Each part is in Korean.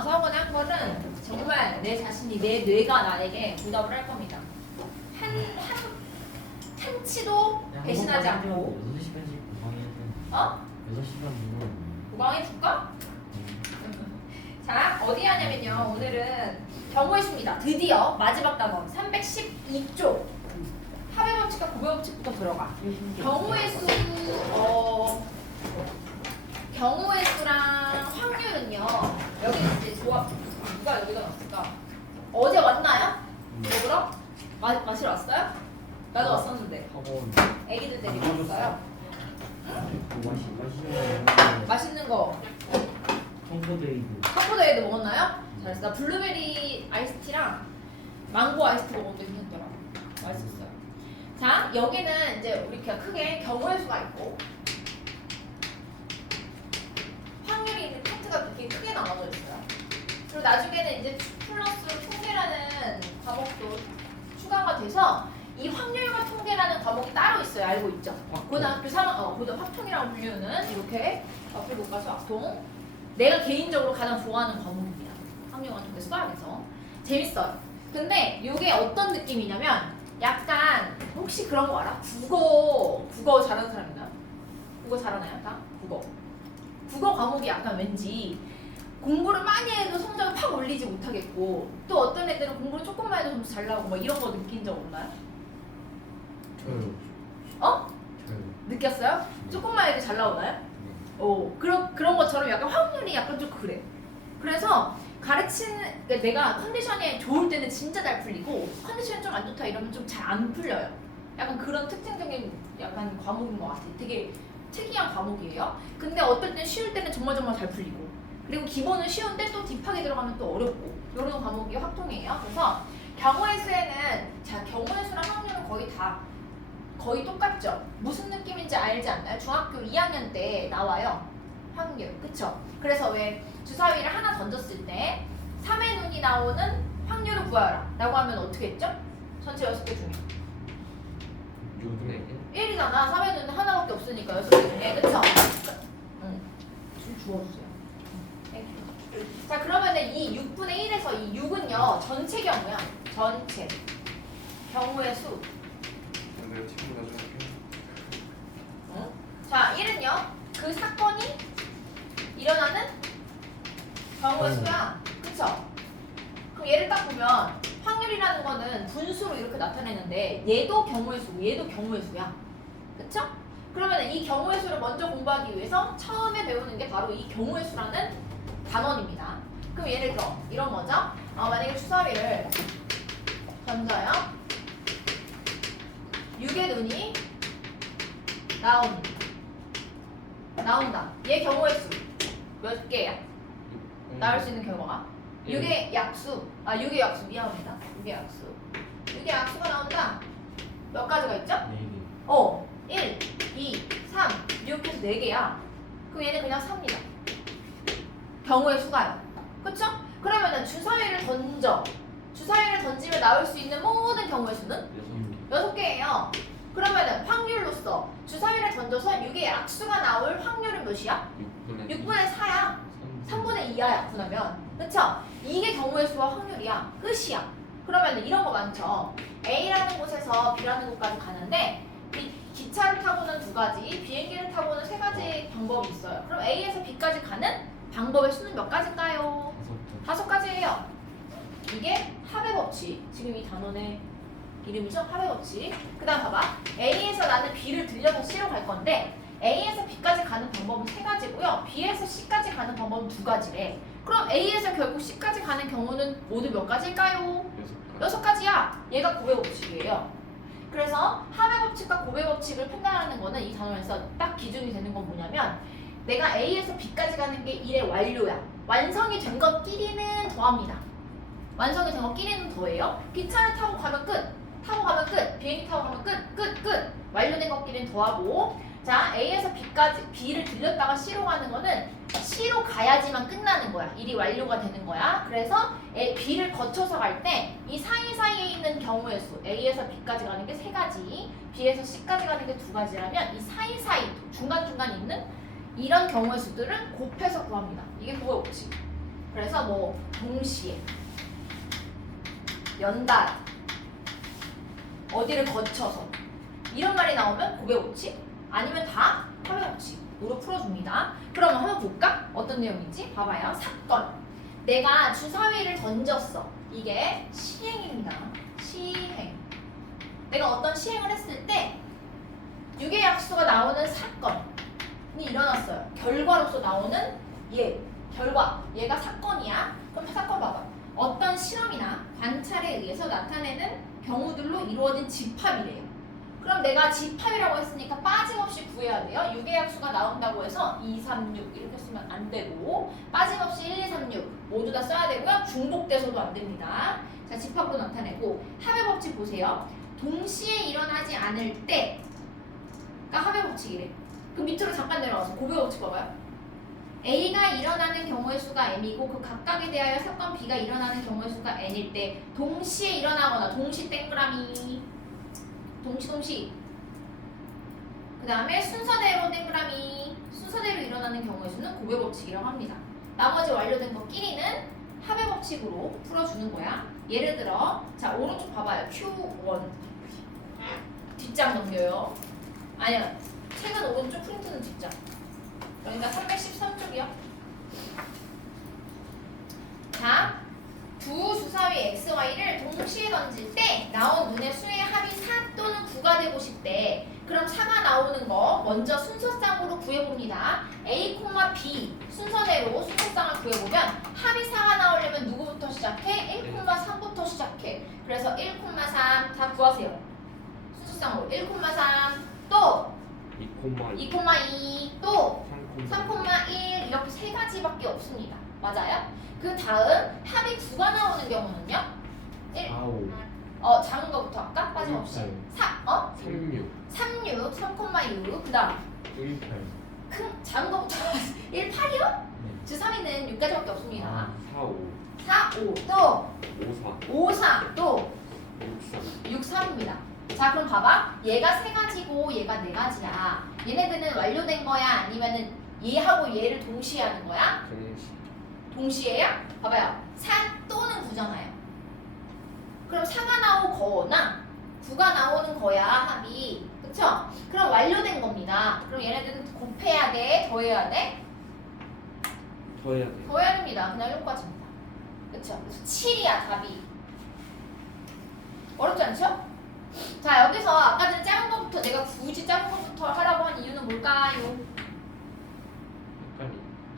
서원의 한 거는 정말 내 자신이 내 뇌가 나에게 응답을 할 겁니다. 한치도 배신하지 않고. 6시간씩 보강해야 돼. 어? 6시간 보강해 줄까? 자, 어디 하냐면요. 오늘은 경우의 수입니다. 드디어 마지막 단원 312쪽 합의 법칙과 고배 법칙부터 들어가. 경우의 수, 경우의 수랑 확률은요. 여기 이제 조합. 누가 여기다 놨을까? 어제 왔나요? 먹으러? 마시러 왔어요? 나도 왔었는데. 학원 애기들 데리고 왔어요. 마시는 맛있는 거. 청포데이드 컴포데이드 먹었나요? 잘했어. 나 블루베리 아이스티랑 망고 아이스티 먹었는데 괜찮더라. 맛있었어요. 자, 여기는 이제 우리 그냥 크게 경우의 수가 있고 확률이 있는 파트가 이렇게 크게 나눠져 있어요. 그리고 나중에는 이제 플러스 통계라는 과목도 추가가 돼서 이 확률과 통계라는 과목이 따로 있어요. 알고 있죠? 고등학교 3학 확통이라고 불리는 이렇게 앞에 못 가서 확통. 내가 개인적으로 가장 좋아하는 과목입니다. 확률과 통계 수학에서 재밌어요. 근데 이게 어떤 느낌이냐면 약간 혹시 그런 거 알아? 국어 잘하는 사람 있나? 국어 잘하나요? 다? 국어 과목이 약간 왠지 공부를 많이 해도 성적을 팍 올리지 못하겠고 또 어떤 애들은 공부를 조금만 해도 점수 잘 나오고 뭐 이런 거 느낀 적 없나요? 저요. 어? 저요. 느꼈어요? 조금만 해도 잘 나오나요? 그런 것처럼 약간 확률이 약간 좀 그래. 그래서 가르치는, 그러니까 내가 컨디션이 좋을 때는 진짜 잘 풀리고 컨디션이 좀 안 좋다 이러면 좀 잘 안 풀려요. 약간 그런 특징적인 약간 과목인 것 같아요. 되게 특이한 과목이에요. 근데 어떨 땐 쉬울 때는 정말 잘 풀리고 그리고 기본은 쉬운데 또 딥하게 들어가면 또 어렵고 이런 과목이 확통이에요. 그래서 경우의 수에는 경우의 수랑 확률은 거의 똑같죠. 무슨 느낌인지 알지 않나요? 중학교 2학년 때 나와요. 확률. 그쵸? 그래서 왜 주사위를 하나 던졌을 때 3의 눈이 나오는 확률을 구하라 라고 하면 어떻게 했죠? 전체 6개 중에 6분의 1이잖아. 3의 눈은 하나밖에 없으니까 6개 중에. 그쵸? 응. 좀 주워주세요. 자, 그러면은 이 6분의 1에서 이 6은요 전체 경우야. 전체 경우의 수. 내가 친구 나중에 할게. 응? 자, 1은요 그 사건이 일어나는 경우의 수야. 그쵸? 그럼 얘를 딱 보면 확률이라는 거는 분수로 이렇게 나타내는데 얘도 경우의 수, 얘도 경우의 수야. 그쵸? 그러면 이 경우의 수를 먼저 공부하기 위해서 처음에 배우는 게 바로 이 경우의 수라는 단원입니다. 그럼 예를 들어 이런 거죠. 만약에 주사위를 던져요. 6의 눈이 나온다. 얘 경우의 수 몇 개야? 나올 수 있는 결과가 6의 약수. 6의 약수 미안합니다. 6의 약수. 6의 약수가 나온다. 몇 가지가 있죠? 4개 1, 2, 3, 6 해서 4개야. 그럼 얘는 그냥 3입니다. 경우의 수가요. 그쵸? 그러면은 주사위를 던지면 나올 수 있는 모든 경우의 수는 6개예요. 그러면은 확률로서 주사위를 던져서 6의 약수가 나올 확률은 몇이야? 6분의 4야. 3분의 2야 약분하면. 그쵸? 이게 경우의 수와 확률이야. 끝이야. 그러면은 이런 거 많죠. A라는 곳에서 B라는 곳까지 가는데 기차를 타고는 2가지, 비행기를 타고는 3가지 방법이 있어요. 그럼 A에서 B까지 가는 방법의 수는 몇 가지일까요? 5가지예요. 이게 합의 법칙. 지금 이 단원의 이름이죠? 합의 법칙. 그 다음 봐봐. A에서 나는 B를 들려서 C로 갈 건데 A에서 B까지 가는 방법은 3가지고요. B에서 C까지 가는 방법은 2가지래. 그럼 A에서 결국 C까지 가는 경우는 모두 몇 가지일까요? 6가지야. 얘가 고배 법칙이에요. 그래서 합의 법칙과 고배 법칙을 판단하는 거는 이 단원에서 딱 기준이 되는 건 뭐냐면 내가 A에서 B까지 가는 게 1의 완료야. 완성이 된 것끼리는 더합니다. 완성이 된 것끼리는 더해요. 기차를 타고 가면 끝. 비행기 타고 가면 끝. 완료된 것끼리는 더하고. 자, A에서 B를 들렸다가 C로 가는 거는 C로 가야지만 끝나는 거야. 일이 완료가 되는 거야. 그래서 B를 거쳐서 갈 때 이 사이사이에 있는 경우의 수 A에서 B까지 가는 게 3가지, B에서 C까지 가는 게 2가지라면 이 사이사이 중간중간 있는 이런 경우의 수들은 곱해서 구합니다. 이게 고배 법칙. 그래서 뭐 동시에, 연달, 어디를 거쳐서 이런 말이 나오면 고백 법칙, 아니면 다 합의 법칙으로 풀어줍니다. 그럼 한번 볼까? 어떤 내용인지 봐봐요. 사건. 내가 주사위를 던졌어. 이게 시행입니다. 시행. 내가 어떤 시행을 했을 때 유괴약수가 나오는 사건이 일어났어요. 결과로서 나오는 결과. 얘가 사건이야. 그럼 사건 봐봐. 어떤 실험이나 관찰에 의해서 나타내는 경우들로 이루어진 집합이래요. 그럼 내가 집합이라고 했으니까 빠짐없이 구해야 돼요. 유괴약수가 나온다고 해서 2, 3, 6 이렇게 쓰면 안 되고 빠짐없이 1, 2, 3, 6 모두 다 써야 되고요. 중복돼서도 안 됩니다. 자, 집합으로 나타내고 합의 법칙 보세요. 동시에 일어나지 않을 때가 합의 법칙이래. 그 밑으로 잠깐 내려가서 고백 법칙 봐봐요. A가 일어나는 경우의 수가 M이고 그 각각에 대하여 사건 B가 일어나는 경우의 수가 N일 때 동시에 일어나거나 동시 땡그라미 동시 그 다음에 순서대로 땡그라미 순서대로 일어나는 경우의 수는 고백 법칙이라고 합니다. 나머지 완료된 것끼리는 합의 법칙으로 풀어주는 거야. 예를 들어 자 오른쪽 봐봐요. Q1 뒷장 넘겨요. 아니야 책은 오른쪽 프린트는 뒷장. 그러니까 313쪽이요. 자, 두 주사위 x, y를 동시에 던질 때 나온 눈의 수의 합이 4 또는 9가 되고 싶대. 그럼 4가 나오는 거 먼저 순서쌍으로 구해봅니다. a, b 순서대로 순서쌍을 구해보면 합이 4가 나오려면 누구부터 시작해? 1, 3부터 시작해. 그래서 1, 3 다 구하세요. 순서쌍으로 1, 3 또 2,2 또 3,1 이렇게 세 가지밖에 없습니다. 맞아요? 그 다음 합이 9가 나오는 경우는요? 1, 작은 거부터 할까? 빠짐없이 36 36, 3,6 그 다음 18 큰 작은 거부터 1, 8이요? 주3위는 6가지밖에 없습니다. 4, 5 또 5, 4 또 6, 3입니다. 자 그럼 봐봐. 얘가 세 가지고 얘가 네 가지야. 얘네들은 완료된 거야? 아니면은 얘하고 얘를 동시에 하는 거야? 동시에요? 봐봐요. 4 또는 9잖아요. 그럼 4가 나오거나 9가 나오는 거야 합이. 그쵸? 그럼 완료된 겁니다. 그럼 얘네들은 곱해야 돼? 더해야 돼? 더해야 됩니다. 그냥 여기까지입니다. 그쵸? 그래서 7이야 답이. 어렵지 않죠? 자 여기서 아까 전에 작은 것부터 내가 굳이 작은 것부터 하라고 한 이유는 뭘까요?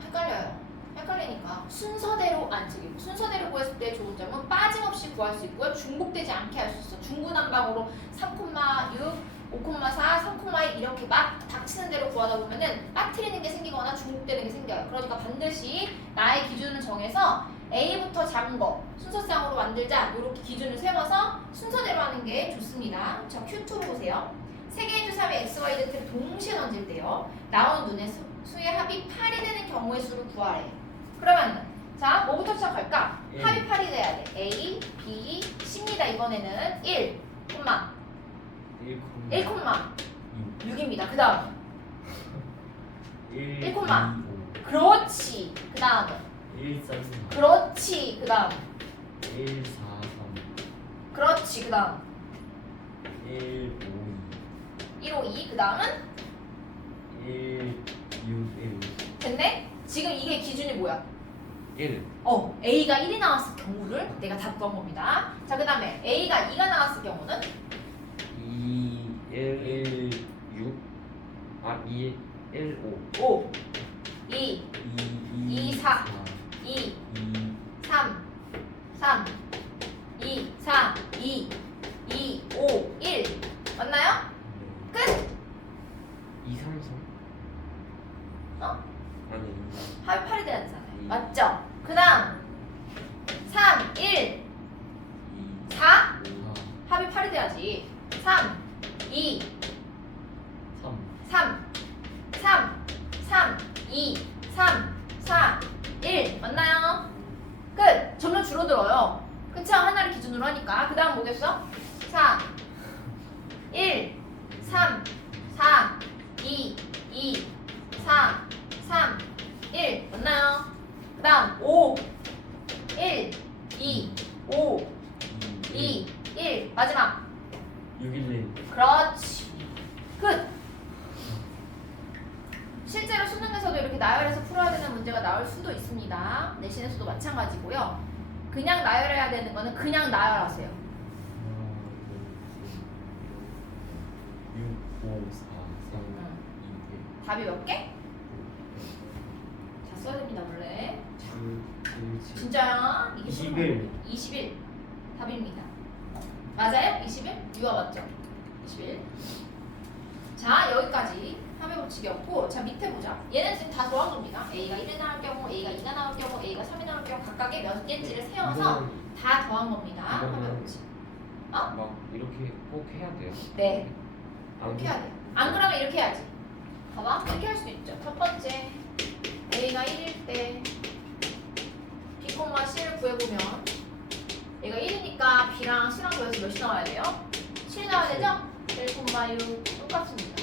헷갈려요. 헷갈리니까 순서대로 안 쓰기고 순서대로 구했을 때 좋은 점은 빠짐없이 구할 수 있고요. 중복되지 않게 할 수 있어. 중구난방으로 3,6, 5,4, 3,1 이렇게 막 닥치는 대로 구하다 보면은 빠뜨리는 게 생기거나 중복되는 게 생겨요. 그러니까 반드시 나의 기준을 정해서 A부터 작은 거 순서쌍으로 만들자 이렇게 기준을 세워서 순서대로 하는 게 좋습니다. 자 Q2 보세요. 세 개의 주사위 XYZ를 동시에 던질 때요. 나온 눈의 수의 합이 8이 되는 경우의 수를 구하래. 그러면 자 뭐부터 시작할까? 합이 8이 돼야 돼. A, B, C입니다. 이번에는 1, 6입니다. 그 다음 1, 그렇지. 그 다음은 133 그렇지. 그 다음 143 그렇지. 그 다음 152 152. 그 다음은 161 됐네? 지금 이게 기준이 뭐야? 1 A가 1이 나왔을 경우를 내가 다 구한 겁니다. 자, 그 다음에 A가 2가 나왔을 경우는 2 1 6 2 1 5 5, 2, 2 4 2, 3, 3, 2, 4, 2, 2, 5, 1 맞나요? 끝! 2 3 3 어? 아니 합이 8이 돼야 되잖아요. 맞죠? 그 다음 3, 1, 4 합이 8이 돼야지. 3, 2, 3, 2, 3, 4, 1 맞나요? 끝! 점점 줄어들어요. 그쵸? 하나를 기준으로 하니까. 그 다음 뭐겠어? 4, 1, 3, 4, 2, 4, 3, 1 맞나요? 그 다음 5, 수도 있습니다. 내신에서도 마찬가지고요. 그냥 나열해야 되는 거는 그냥 나열하세요. 6, 5, 4, 3, 응. 2, 답이 몇 개? 다 써야 됩니다 원래. 1, 7, 진짜야? 이게 21. 21 답입니다. 맞아요? 21? 유아 맞죠? 21. 자 여기까지 합의 법칙이었고, 자 밑에 보자. 얘는 지금 다 더한 겁니다. A가 1이 나올 경우, A가 2가 나올 경우, A가 3이 나올 경우 각각의 몇 개인지를 세워서 다 더한 겁니다. 합의 법칙. 막 이렇게 꼭 해야 돼요? 네. 안 이렇게 해야 돼. 안 그러면 이렇게 해야지. 봐봐. 이렇게 할 수도 있죠. 첫 번째 A가 1일 때 B, C를 구해보면 A가 1이니까 B랑 C랑 구해서 몇이 나와야 돼요? 7이 나와야 되죠? 1,6 똑같습니다.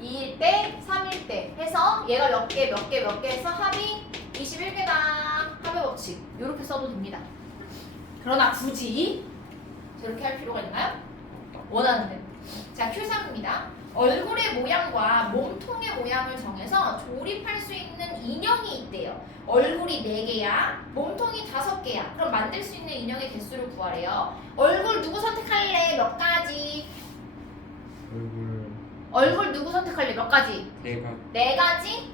2일 때, 3일 때 해서 얘가 몇 개 해서 합이 21개다. 합의 법칙. 이렇게 써도 됩니다. 그러나 굳이 저렇게 할 필요가 있나요? 원하는 대로. 자, Q3입니다. 얼굴의 모양과 몸통의 모양을 정해서 조립할 수 있는 인형이 있대요. 얼굴이 4개야, 몸통이 5개야. 그럼 만들 수 있는 인형의 개수를 구하래요. 얼굴 누구 선택할래? 몇 가지? 얼굴 누구 선택할래? 몇 가지? 내가 4가지?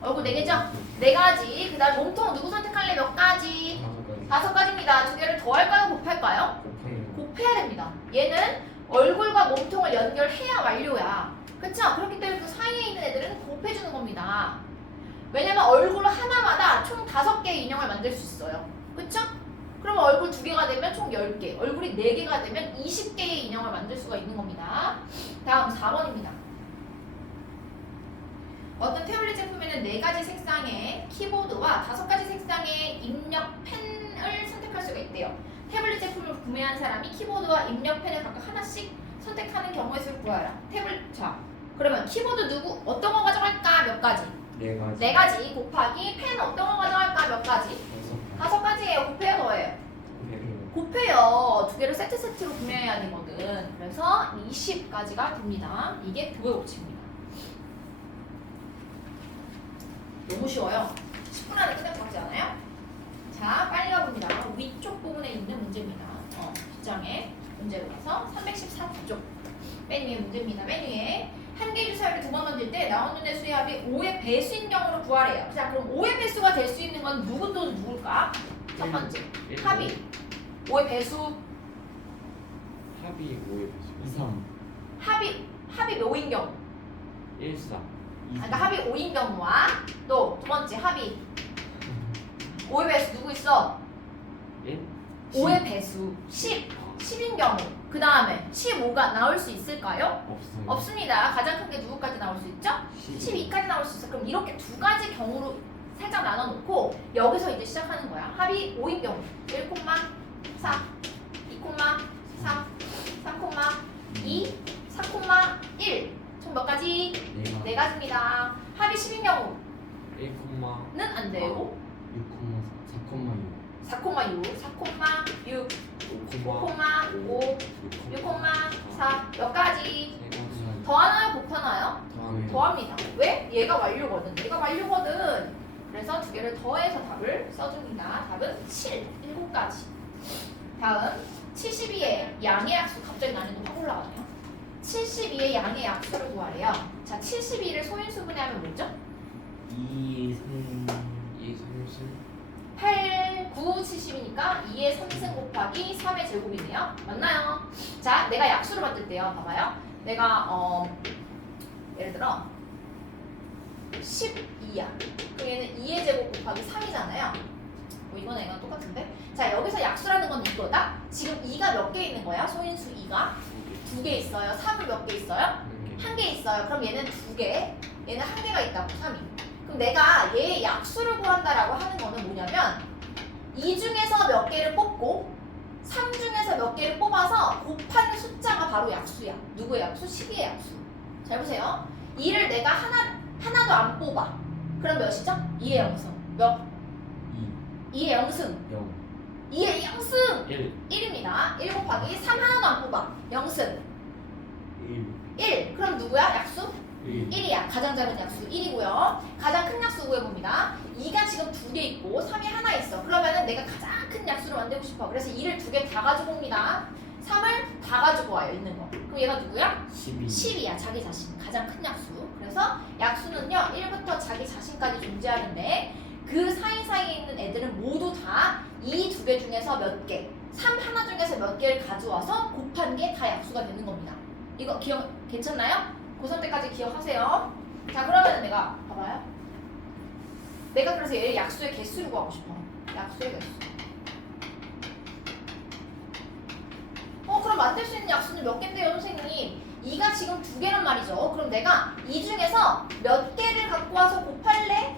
얼굴 4개죠? 4가지. 그 다음 몸통 누구 선택할래? 몇 가지? 5가지입니다. 두 개를 더할까요? 곱할까요? 곱해요. 곱해야 됩니다. 얘는 얼굴과 몸통을 연결해야 완료야. 그쵸? 그렇기 때문에 그 사이에 있는 애들은 곱해주는 겁니다. 왜냐면 얼굴 하나마다 총 5개의 인형을 만들 수 있어요. 그쵸? 그러면 얼굴 2개가 되면 총 10개, 얼굴이 4개가 되면 20개의 인형을 만들 수가 있는 겁니다. 다음 4번입니다. 어떤 태블릿 제품에는 4가지 색상의 키보드와 5가지 색상의 입력 펜을 선택할 수가 있대요. 태블릿 제품을 구매한 사람이 키보드와 입력 펜을 각각 하나씩 선택하는 경우의 수를 구하라. 자, 그러면 키보드 어떤 거 가져갈까? 몇 가지? 4가지 4가지 곱하기 펜 어떤 거 가져갈까? 몇 가지? 5가지예요. 곱해요, 더해요? 곱해요. 2개를 세트로 구매해야 되거든. 그래서 20가지가 됩니다. 이게 교의 법칙입니다. 너무 쉬워요. 10분 안에 끝날 것 같지 않아요? 자, 빨리 가봅니다. 위쪽 부분에 있는 문제입니다. 뒷장에 문제로 가서 314쪽 맨 위에 문제입니다. 맨 위에 한 개의 주사위를 2번 던질 때 나온 눈의 수의 합이 5의 배수인 경우를 구하래요. 자, 그럼 5의 배수가 될 수 있는 건 누구 또는 누굴까? 첫 번째, 합이 5의 배수. 합이 5의 배수 3 합이 몇인 경우? 1, 4 그러니까 합이 5인 경우와 또 두 번째 합이 5의 배수 누구 있어? 1? 5의 배수 10인 경우. 그 다음에 15가 나올 수 있을까요? 없어요. 없습니다. 가장 큰 게 누구까지 나올 수 있죠? 12까지 나올 수 있어. 그럼 이렇게 2가지 경우로 살짝 나눠놓고 여기서 이제 시작하는 거야. 합이 5인 경우 1, 4, 2, 3, 3, 2, 4, 1. 총 몇 가지? 4가지입니다. 합이 10인 경우는 1, 안 되고 6,4,6 4,6, 4,6, 5,5, 6,4 몇 가지? 더하나요? 곱하나요? 더합니다. 왜? 얘가 완료거든. 그래서 2개를 더해서 답을 써줍니다. 답은 7, 7가지. 다음 72의 양의 약수. 갑자기 난이도 확 올라가네요. 72의 양의 약수를 구하래요. 자, 72를 소인수분해 하면 뭐죠? 2, 3 2, 3승 8, 9, 70이니까 2의 3승 곱하기 3의 제곱이네요. 맞나요? 자, 내가 약수를 만들 때요. 봐봐요. 내가 예를 들어 12야. 그럼 얘는 2의 제곱 곱하기 3이잖아요. 이거나 이거랑 똑같은데? 자, 여기서 약수라는 건 이거다. 지금 2가 몇 개 있는 거야? 소인수 2가 2개 있어요. 3은 몇 개 있어요? 1개 있어요. 그럼 얘는 2개, 얘는 1개가 있다고 3이. 그럼 내가 얘의 약수를 구한다라고 하는 거는 뭐냐면 2 중에서 몇 개를 뽑고 3 중에서 몇 개를 뽑아서 곱하는 숫자가 바로 약수야. 누구의 약수? 12의 약수. 잘 보세요. 2를 내가 하나도 안 뽑아. 그럼 몇이죠? 2의 영승. 몇? 2의 영승. 0 2의 영승. 1 1입니다. 1 곱하기 3 하나도 안 뽑아. 영승. 1 1. 그럼 누구야? 약수? 1이야. 가장 작은 약수 1이고요. 가장 큰 약수 구해봅니다. 2가 지금 2개 있고 3이 하나 있어. 그러면은 내가 가장 큰 약수를 만들고 싶어. 그래서 2를 2개 다 가지고 옵니다. 3을 다 가지고 와요. 있는 거. 그럼 얘가 누구야? 12. 10이야. 자기 자신. 가장 큰 약수. 그래서 약수는요. 1부터 자기 자신까지 존재하는데 그 사이사이에 있는 애들은 모두 다 이 2개 중에서 몇 개, 3 하나 중에서 몇 개를 가져와서 곱한 게 다 약수가 되는 겁니다. 이거 기억 괜찮나요? 고3 때까지 기억하세요. 자, 그러면 내가 봐봐요. 내가 그래서 얘 약수의 개수를 구하고 싶어. 약수의 개수. 그럼 만들 수 있는 약수는 몇 개인데요, 선생님? 2가 지금 2개란 말이죠. 그럼 내가 이 중에서 몇 개를 갖고 와서 곱할래?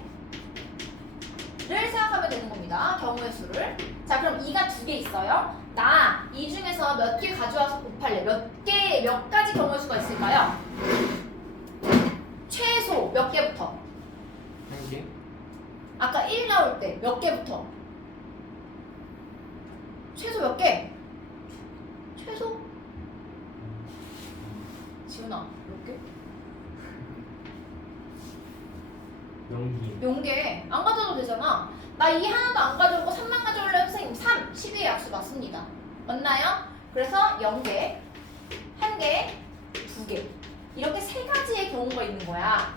를 생각하면 되는 겁니다. 경우의 수를. 자, 그럼 2가 2개 있어요. 나 이 중에서 몇 개 가져와서 곱할래? 몇 가지 경우의 수가 있을까요? 최소 몇 개부터? 한 개? 아까 1 나올 때 몇 개부터? 최소 몇 개? 최소? 지훈아 몇 개? 0개. 0개. 안 가져도 되잖아. 나 2 하나도 안 가져오고 3만 가져올래 선생님. 3, 12의 약수 맞습니다. 맞나요? 그래서 0개, 1개, 2개 이렇게 3가지의 경우가 있는 거야.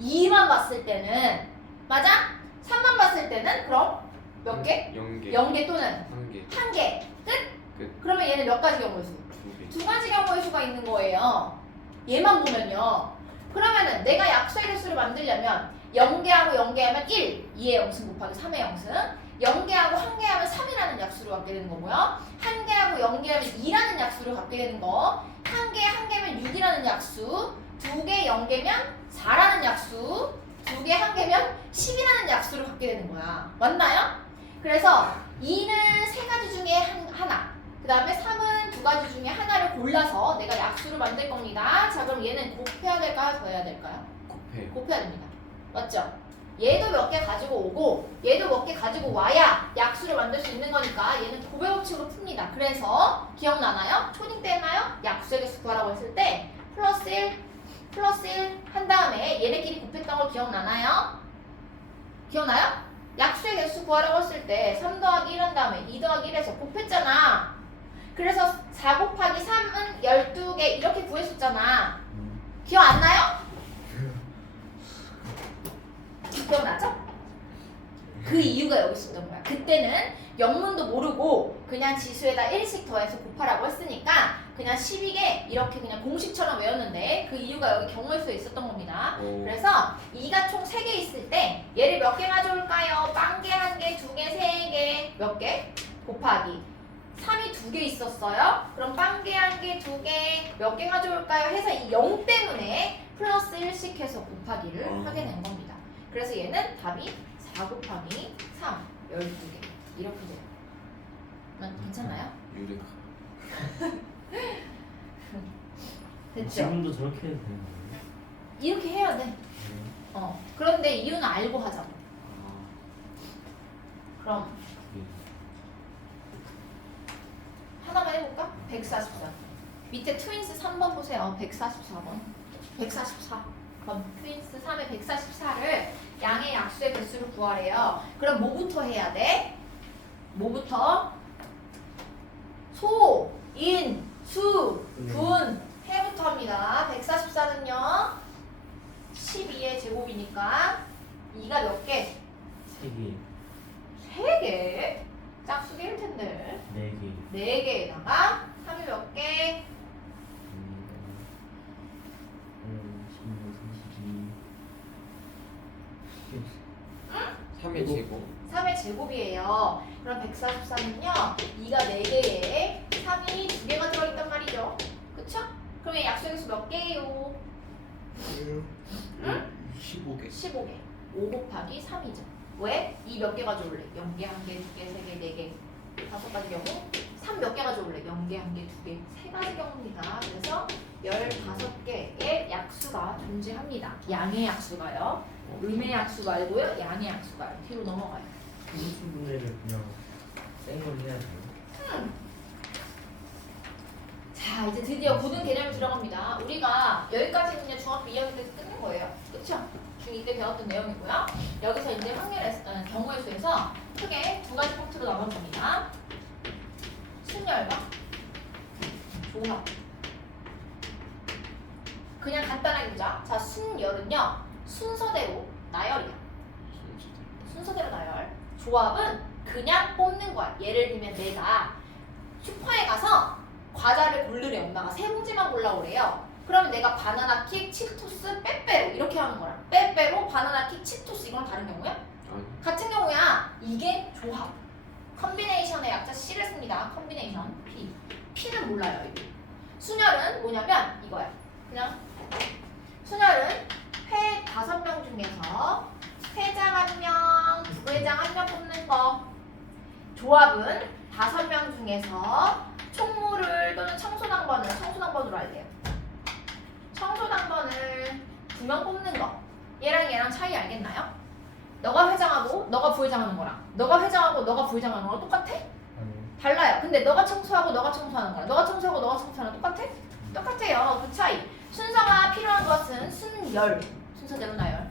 2만 봤을 때는 맞아? 3만 봤을 때는 그럼 몇 개? 0개. 0개 또는 1개. 1개. 끝? 끝. 그러면 얘는 몇 가지 경우의 수? 2개. 2가지 경우의 수가 있는 거예요. 얘만 보면요. 그러면은 내가 약수의 개수를 만들려면 0개하고 0개 하면 1, 2의 영승 곱하기 3의 영승 0개하고 1개 하면 3이라는 약수를 갖게 되는 거고요. 1개하고 0개 하면 2라는 약수를 갖게 되는 거 1개면 6이라는 약수 2개 0개면 4라는 약수 2개 1개면 10이라는 약수를 갖게 되는 거야. 맞나요? 그래서 2는 3가지 중에 하나 그 다음에 3은 2가지 중에 하나를 골라서 내가 약수를 만들 겁니다. 자, 그럼 얘는 곱해야 될까요? 더해야 될까요? 곱해. 곱해야 됩니다. 맞죠? 얘도 몇 개 가지고 오고 얘도 몇 개 가지고 와야 약수를 만들 수 있는 거니까 얘는 곱의 법칙으로 풉니다. 그래서 기억나나요? 초딩 때 했나요? 약수의 개수 구하라고 했을 때 플러스 1 한 다음에 얘네끼리 곱했던 거 기억나나요? 기억나요? 약수의 개수 구하라고 했을 때 3 더하기 1 한 다음에 2 더하기 1해서 곱했잖아. 그래서 4 곱하기 3은 12개 이렇게 구했었잖아. 기억 안 나요? 기억나죠? 그 이유가 여기 있었던 거야. 그때는 영문도 모르고 그냥 지수에다 1씩 더해서 곱하라고 했으니까 그냥 12개 이렇게 그냥 공식처럼 외웠는데 그 이유가 여기 경우의 수에 있었던 겁니다. 오. 그래서 2가 총 3개 있을 때 얘를 몇 개 가져올까요? 빵개 1개, 2개, 3개 몇 개? 곱하기 3이 2개 있었어요. 그럼 빵개 1개, 2개 몇 개 가져올까요? 해서 이 0 때문에 플러스 1씩 해서 곱하기를 하게 된 겁니다. 그래서 얘는 답이 4 곱하기 3, 12개 이렇게 돼요. 괜찮나요? 유리카. 됐죠? 지금도 저렇게 해도 되는 거예요? 이렇게 해야 돼. 그런데 이유는 알고 하자고. 그럼 하나만 해볼까? 144. 밑에 트윈스 3번 보세요. 144번. 144번. 트윈스 3의 144를 양의 약수의 개수를 구하래요. 그럼 뭐부터 해야 돼? 뭐부터? 소, 인, 수, 분, 해부터 합니다. 144는요. 12의 제곱이니까 2가 몇 개? 3개. 3개? 짝수기일 텐데. 4개. 4개에다가 3이 몇 개? 3의 제곱. 3의 제곱이에요. 그럼 144는요. 2가 4개에 3이 2개가 들어있단 말이죠. 그쵸? 그럼 얘 약수의 수 몇 개예요? 응? 15개. 15개. 5 곱하기 3이죠. 왜? 2 몇 개 가져올래? 0개, 1개, 2개, 3개, 4개, 5가지 경우. 3 몇 개 가져올래? 0개, 1개, 2개, 3가지 경우입니다. 그래서 15개의 약수가 존재합니다. 양의 약수가요. 음의 약수 말고요. 양의 약수가요. 뒤로 넘어가요. 분수분해를 그냥 생걸 해야 돼요? 자, 이제 드디어 고등 개념이 들어갑니다. 우리가 여기까지는요 중학교 2학년 때 중2 때 배웠던 내용이고요. 여기서 이제 경우의 수에서 크게 두 가지 파트로 나눠봅니다. 순열과 조합. 그냥 간단하게 보자. 자, 순열은요 순서대로 나열이야. 순서대로 나열. 조합은 그냥 뽑는 거야. 예를 들면 내가 슈퍼에 가서 과자를 고르래. 엄마가 세 봉지만 골라오래요. 그러면 내가 바나나 킥, 치토스, 빼빼로 이렇게 하는 거야. 빼빼로, 바나나 킥, 치토스 이건 다른 경우야? 아니. 같은 경우야. 이게 조합. 컨비네이션의 약자 C를 씁니다. 컨비네이션 P. P는 몰라요. 이거. 순열은 뭐냐면 이거야. 그냥 순열은 회 5명 중에서 회장 1명, 부회장 1명 뽑는 거. 조합은 5명 중에서 총무를 또는 청소당번으로 해야 돼요. 청소당번을 2명 뽑는 거. 얘랑 차이 알겠나요? 너가 회장하고 너가 부회장하는 거랑 너가 회장하고 너가 부회장하는 거랑 똑같아? 아니. 달라요. 근데 너가 청소하고 너가 청소하는 거랑 너가 청소하고 너가 청소하는 거랑 똑같아? 똑같아요. 그 차이. 순서가 필요한 것은 순열. 순서대로 나열.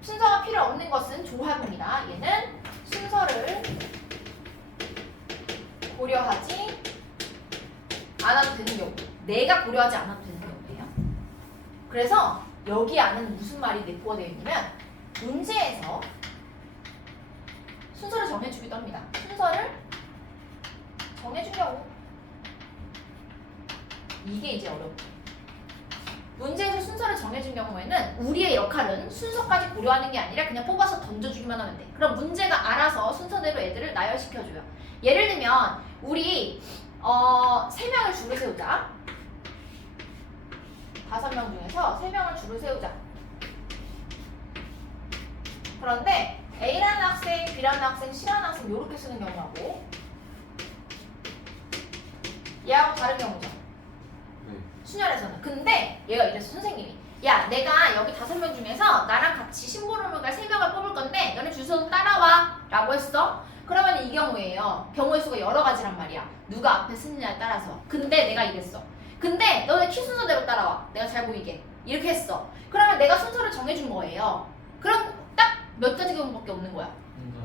순서가 필요 없는 것은 조합입니다. 얘는 순서를 고려하지 않아도 되는 경우. 내가 고려하지 않아도 되는 경우예요. 그래서 여기 안에는 무슨 말이 내포가 되어 있냐면 문제에서 순서를 정해주기도 합니다. 순서를 정해준 경우. 이게 이제 어렵죠. 문제에서 순서를 정해준 경우에는 우리의 역할은 순서까지 고려하는 게 아니라 그냥 뽑아서 던져주기만 하면 돼. 그럼 문제가 알아서 순서대로 애들을 나열시켜줘요. 예를 들면 우리 3명을 줄을 세우자. 5명 중에서 3명을 줄을 세우자. 그런데 A라는 학생, B라는 학생, C라는 학생 이렇게 쓰는 경우하고 얘하고 다른 경우죠. 네. 순열에서는. 근데 얘가 이랬어. 선생님이 야 내가 여기 5명 중에서 나랑 같이 심부름을 갈 3명을 뽑을 건데 너네 주소 따라와 라고 했어. 그러면 이 경우예요. 경우의 수가 여러 가지란 말이야. 누가 앞에 쓰느냐에 따라서. 근데 내가 이랬어. 근데 너네 키 순서대로 따라와. 내가 잘 보이게. 이렇게 했어. 그러면 내가 순서를 정해준 거예요. 그럼 딱 몇 가지 경우밖에 없는 거야.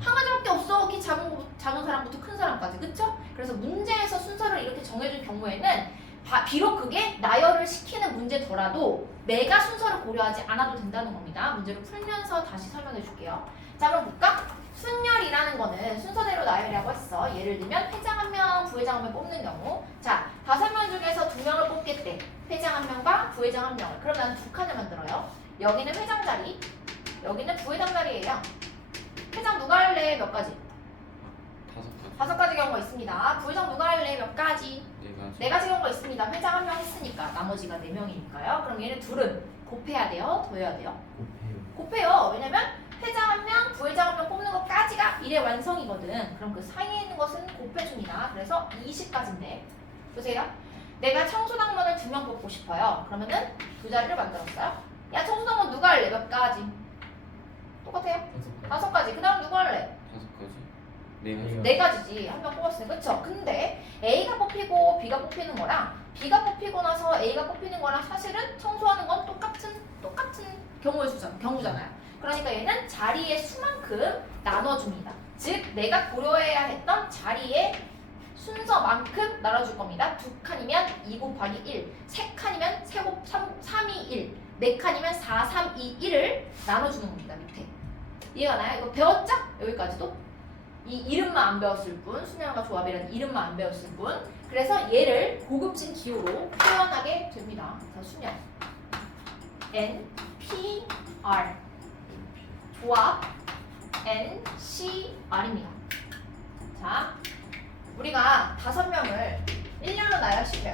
한 가지밖에 없어. 키 작은 사람부터 큰 사람까지. 그쵸? 그래서 문제에서 순서를 이렇게 정해준 경우에는 비록 그게 나열을 시키는 문제더라도 내가 순서를 고려하지 않아도 된다는 겁니다. 문제를 풀면서 다시 설명해 줄게요. 자, 그럼 볼까? 순열이라는 거는 순서대로 나열이라고 했어. 예를 들면 회장 1명, 부회장 1명 뽑는 경우. 자, 5명 중에서 2명을 뽑겠대. 회장 1명과 부회장 1명을. 그럼 나는 2칸을 만들어요. 여기는 회장 자리, 여기는 부회장 자리예요. 회장 누가 할래? 몇 가지? 5가지. 5가지 경우가 있습니다. 부회장 누가 할래? 몇 가지? 4가지. 4가지 경우가 있습니다. 회장 1명 했으니까 나머지가 4명이니까요. 그럼 얘는 둘은 곱해야 돼요? 더해야 돼요? 곱해요. 곱해요. 왜냐면 회장 1명, 부회장 1명 뽑는 것까지가 1의 완성이거든. 그럼 그 사이에 있는 것은 곱해줍니다. 그래서 20까지인데 보세요. 내가 청소당번을 2명 뽑고 싶어요. 그러면은 2자리를 만들었어요. 야 청소당번 누가 할래? 몇 가지? 똑같아요. 5가지. 그 다음 누가 할래? 5가지. 4가지. 4가지지. 한 명 뽑았으니 그쵸? 근데 A가 뽑히고 B가 뽑히는 거랑 B가 뽑히고 나서 A가 뽑히는 거랑 사실은 청소하는 건 똑같은 경우의 경우잖아요. 그러니까 얘는 자리의 수만큼 나눠줍니다. 즉 내가 고려해야 했던 자리의 순서만큼 나눠줄 겁니다. 2칸이면 2 곱하기 1, 3칸이면 3, 2, 1, 4칸이면 4, 3, 2, 1을 나눠주는 겁니다. 밑에. 이해가 나요? 이거 배웠죠? 여기까지도? 이 이름만 안 배웠을 뿐, 순열과 조합이라는 이름만 안 배웠을 뿐. 그래서 얘를 고급진 기호로 표현하게 됩니다. 그래서 순열 N, P, R 조합 N, C, R입니다. 자, 우리가 5명을 1년로 나열시켜요.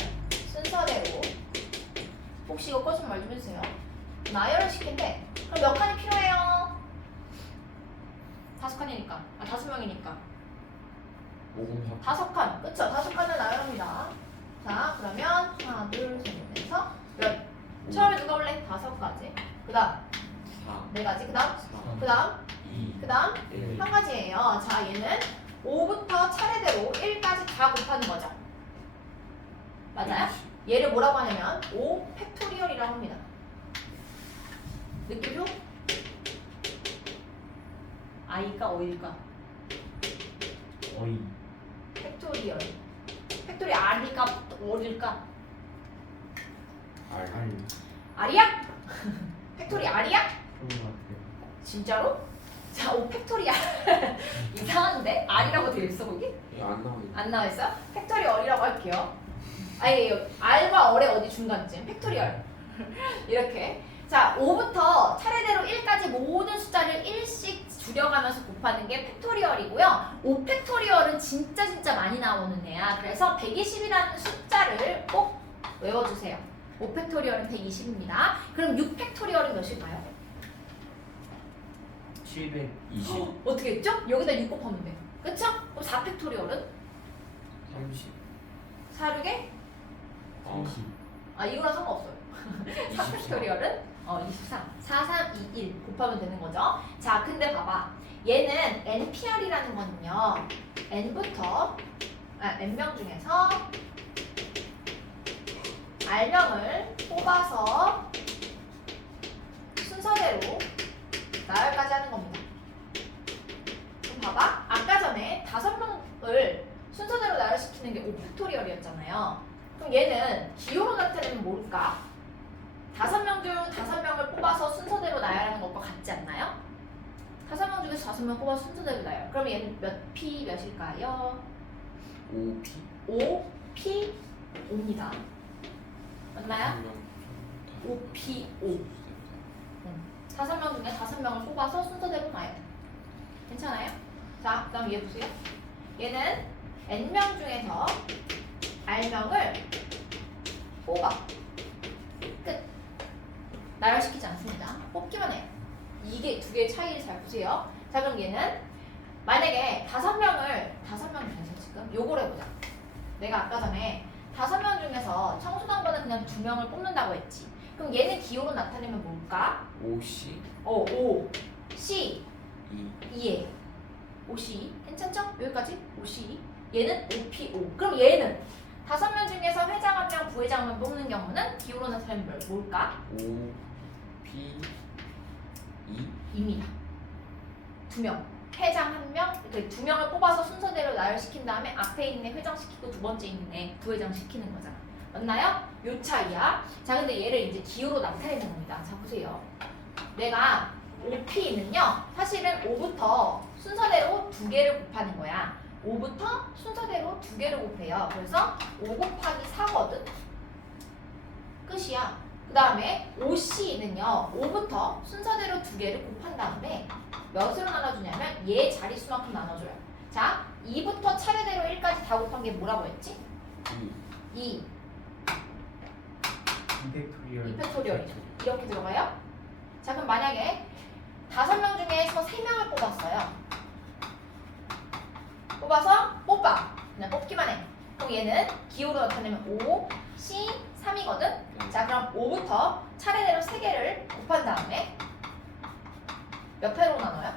순서대로. 혹시 이거 꺼 좀 말 좀 해주세요. 나열을 시킨대. 그럼 몇 칸이 필요해요? 5칸이니까. 5명이니까. 5금 5칸. 그쵸? 5칸을 나열합니다. 자, 그러면 하나, 둘, 셋, 넷, 해서 몇? 처음에 누가 올래? 5가지. 그 다음 4. 4가지. 그 다음 4. 그 다음 2. 그 다음 1. 한 가지예요. 자, 얘는 5부터 차례대로 1까지 다 곱하는 거죠. 맞아요? 얘를 뭐라고 하냐면 5 팩토리얼이라고 합니다. 느낌표? I가 O일까? 어이. 팩토리얼. 팩토리 R일까? O일까? R. 알. R이야? 팩토리 R이야? 그런 것 같아요. 진짜로? 자, O 팩토리얼. 이상한데? R이라고 되어 있어 거기? 이거 안 나와 있네. 안 나와 있어? 팩토리얼이라고 할게요. 아니, R과 얼의 어디 중간쯤? 팩토리얼. 이렇게. 자, 5부터 차례대로 1까지 모든 숫자를 1씩 줄여가면서 곱하는 게 팩토리얼이고요. 5 팩토리얼은 진짜 많이 나오는 애야. 그래서 120이라는 숫자를 꼭 외워주세요. 5 팩토리얼은 120입니다. 그럼 6 팩토리얼은 몇일까요? 720. 어떻게 했죠? 여기다 6 곱하면 돼. 그쵸? 그럼 4 팩토리얼은? 30. 4, 6에? 30. 아, 이거랑 상관없어요. 4 24. 팩토리얼은 23. 4, 3, 2, 1 곱하면 되는 거죠. 자, 근데 봐봐. 얘는 NPR이라는 거는요. N명 중에서 R명을 뽑아서 순서대로 나열까지 하는 겁니다. 그럼 봐봐. 아까 전에 5명을 순서대로 나열시키는 게 5 팩토리얼이었잖아요. 그럼 얘는 기호로 나타내면 뭘까? 5명 중 5명을 뽑아서 순서대로 나열하는 것과 같지 않나요? 5명 중에서 5명 뽑아서 순서대로 나열. 그럼 얘는 몇 P 몇일까요? 5P. 5 P 5입니다. 맞나요? 5P 5. 5명 중에 5명을 뽑아서 순서대로 나열. 괜찮아요? 자, 그다음 얘 보세요. 얘는 N명 중에서 R명을 뽑아. 끝. 나열시키지 않습니다. 뽑기만 해요. 이게 두 개의 차이를 잘 보세요. 자, 그럼 얘는 만약에 5명 중에서 지금 요걸 해보자. 내가 아까 전에 5명 중에서 청소당번은 그냥 2명을 뽑는다고 했지. 그럼 얘는 기호로 나타내면 뭘까? 5C. 5, C, 2. 2에 5C. 괜찮죠? 여기까지? 5C. 얘는 5P5. 그럼 얘는 5명 중에서 회장 1명, 부회장 1명 뽑는 경우는 기호로 나타내면 뭘까? 5P 2. 입니다. 2명. 회장 1명, 이렇게 2명을 뽑아서 순서대로 나열시킨 다음에 앞에 있는 회장 시키고 두 번째 있는 부회장 시키는 거잖아. 맞나요? 요 차이야. 자, 근데 얘를 이제 기호로 나타내는 겁니다. 자, 보세요. 내가 5P는요, 사실은 5부터 순서대로 2개를 곱하는 거야. 5부터 순서대로 2개를 곱해요. 그래서 5 곱하기 4거든? 끝이야. 그 다음에 5C는요, 5부터 순서대로 2개를 곱한 다음에 몇으로 나눠주냐면 얘 자릿수만큼 나눠줘요. 자, 2부터 차례대로 1까지 다 곱한 게 뭐라고 했지? 2. 2팩토리얼. 2팩토리얼이죠. 이렇게 들어가요? 자, 그럼 만약에 5명 중에서 3명을 뽑았어요. 뽑아. 그냥 뽑기만 해. 그럼 얘는 기호로 나타내면 5, C, 3이거든? 자, 그럼 5부터 차례대로 3개를 곱한 다음에 몇 회로 나눠요?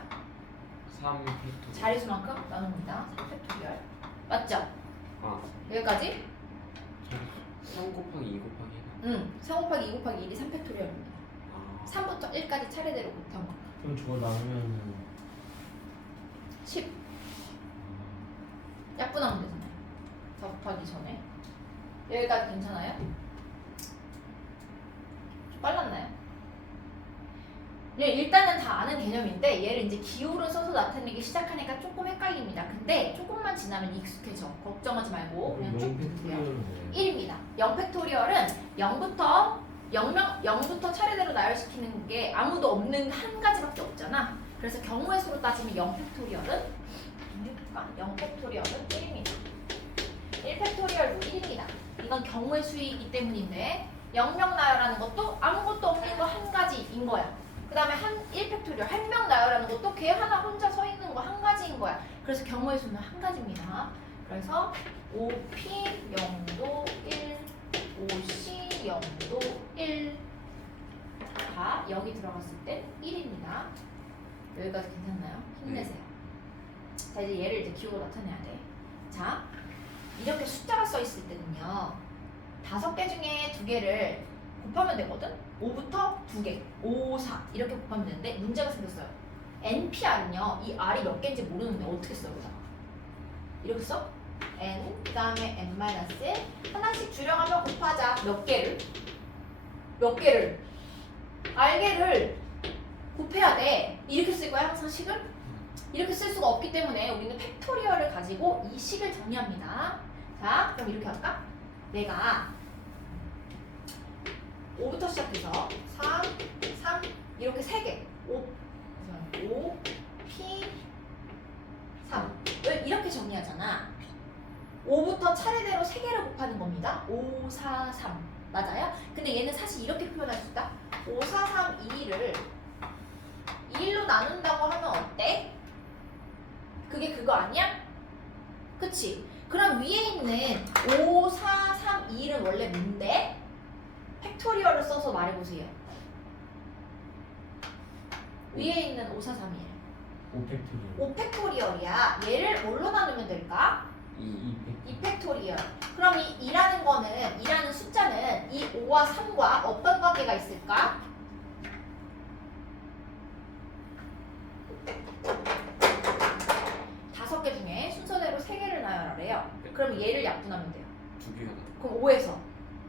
3팩토리얼. 자릿수만큼 나눕니다. 3팩토리얼. 맞죠? 아, 여기까지? 3 곱하기 2 곱하기 3 곱하기 2 곱하기 1이 3팩토리얼입니다. 1. 아. 3부터 1까지 차례대로 곱한 거. 그럼 저거 나누면은 10. 약분하면 되잖아요. 4 곱하기 전에. 여기까지 괜찮아요? 좀 빨랐나요? 네, 일단은 다 아는 개념인데 얘를 이제 기호를 써서 나타내기 시작하니까 조금 헷갈립니다. 근데 조금만 지나면 익숙해져. 걱정하지 말고 그냥 쭉 보세요. 0팩토리얼은 뭐예요? 1입니다. 0팩토리얼은 0부터 차례대로 나열시키는 게 아무도 없는 한 가지밖에 없잖아. 그래서 경우의 수로 따지면 0팩토리얼은 1입니다. 1팩토리얼도 1입니다. 이건 경우의 수이기 때문인데 0명 나열하는 것도 아무것도 없는 거 한 가지인 거야. 그 다음에 1팩토리얼 1명 나열하는 것도 걔 하나 혼자 서 있는 거 한 가지인 거야. 그래서 경우의 수는 한 가지입니다. 그래서 5P 0도 1, 5C 0도 1 다 여기 들어갔을 때 1입니다. 여기까지 괜찮나요? 힘내세요. 자, 이제 얘를 이제 기호로 나타내야 돼. 자, 이렇게 숫자가 써 있을 때는요, 5개 중에 2개를 곱하면 되거든? 5부터 2개, 5, 4 이렇게 곱하면 되는데 문제가 생겼어요. NPR은요, 이 R이 몇 개인지 모르는데 어떻게 써, 여기다가? 이렇게 써? N, 그 다음에 N-1 하나씩 줄여가며 곱하자. 몇 개를? 몇 개를? R개를 곱해야 돼. 이렇게 쓸 거야, 항상 식을? 이렇게 쓸 수가 없기 때문에 우리는 팩토리얼을 가지고 이 식을 정리합니다. 자, 그럼 이렇게 할까? 내가 5부터 시작해서 3, 3 이렇게 3개 5, P, 3을 이렇게 정리하잖아. 5부터 차례대로 3개를 곱하는 겁니다. 5, 4, 3 맞아요? 근데 얘는 사실 이렇게 표현할 수 있다. 5, 4, 3, 2, 1을 2일로 나눈다고 하면 어때? 그게 그거 아니야? 그치? 그럼 위에 있는 5, 4, 3, 2, 1은 원래 뭔데? 팩토리얼을 써서 말해보세요. 위에 있는 5, 4, 3, 1 5팩토리얼 5팩토리얼이야. 얘를 뭘로 나누면 될까? 2팩토리얼. 그럼 이 2라는 거는 2라는 숫자는 이 5와 3과 어떤 관계가 있을까? 다섯 개 중에 순서대로 3개를 나열하래요. 그럼 얘를 약분하면 돼요. 2개가 나. 그럼 5에서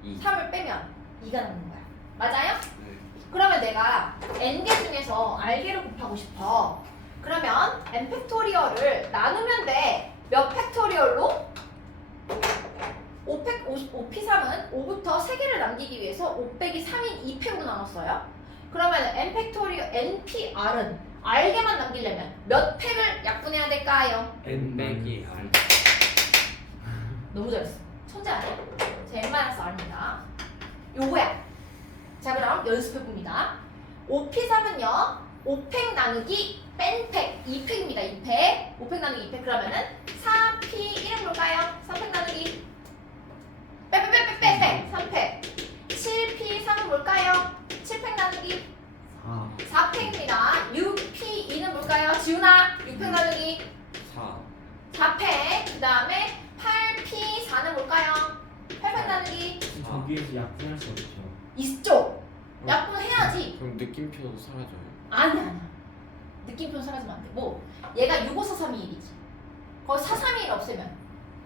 2. 3을 빼면 2가 남는 거야. 맞아요? 네. 그러면 내가 n개 중에서 r개를 곱하고 싶어. 그러면 n 팩토리얼을 나누면 돼. 몇 팩토리얼로? 5p3은 5부터 3개를 남기기 위해서 5 빼기 3인 2팩으로 나눴어요. 그러면 n 팩토리얼 npr은 r개만 남기려면 몇 팩을 약분해야 될까요? N 빼기 R. 너무 잘했어. 천재 아니야? 제 n-r입니다. 요거야. 자, 그럼 연습해봅니다. 5p3은요 5팩 나누기 뺀 팩 2팩입니다. 2팩 5팩 나누기 2팩. 그러면은 4p1은 뭘까요? 3팩 나누기 빼 3팩 7p3은 뭘까요? 7팩 나누기 4팩입니다. 6p2는 뭘까요? 지훈아 6팩 나누기 4. 4팩. 그 다음에 8p4는 뭘까요? 8팩 나누기 저기에서 약분할 수 없죠. 있죠? 약분해야지. 그럼 느낌표도 사라져요. 아니야. 느낌표 사라지면 안 돼. 뭐 얘가 6, 5, 4, 3, 2, 1이지. 거기 4, 3, 2를 없애면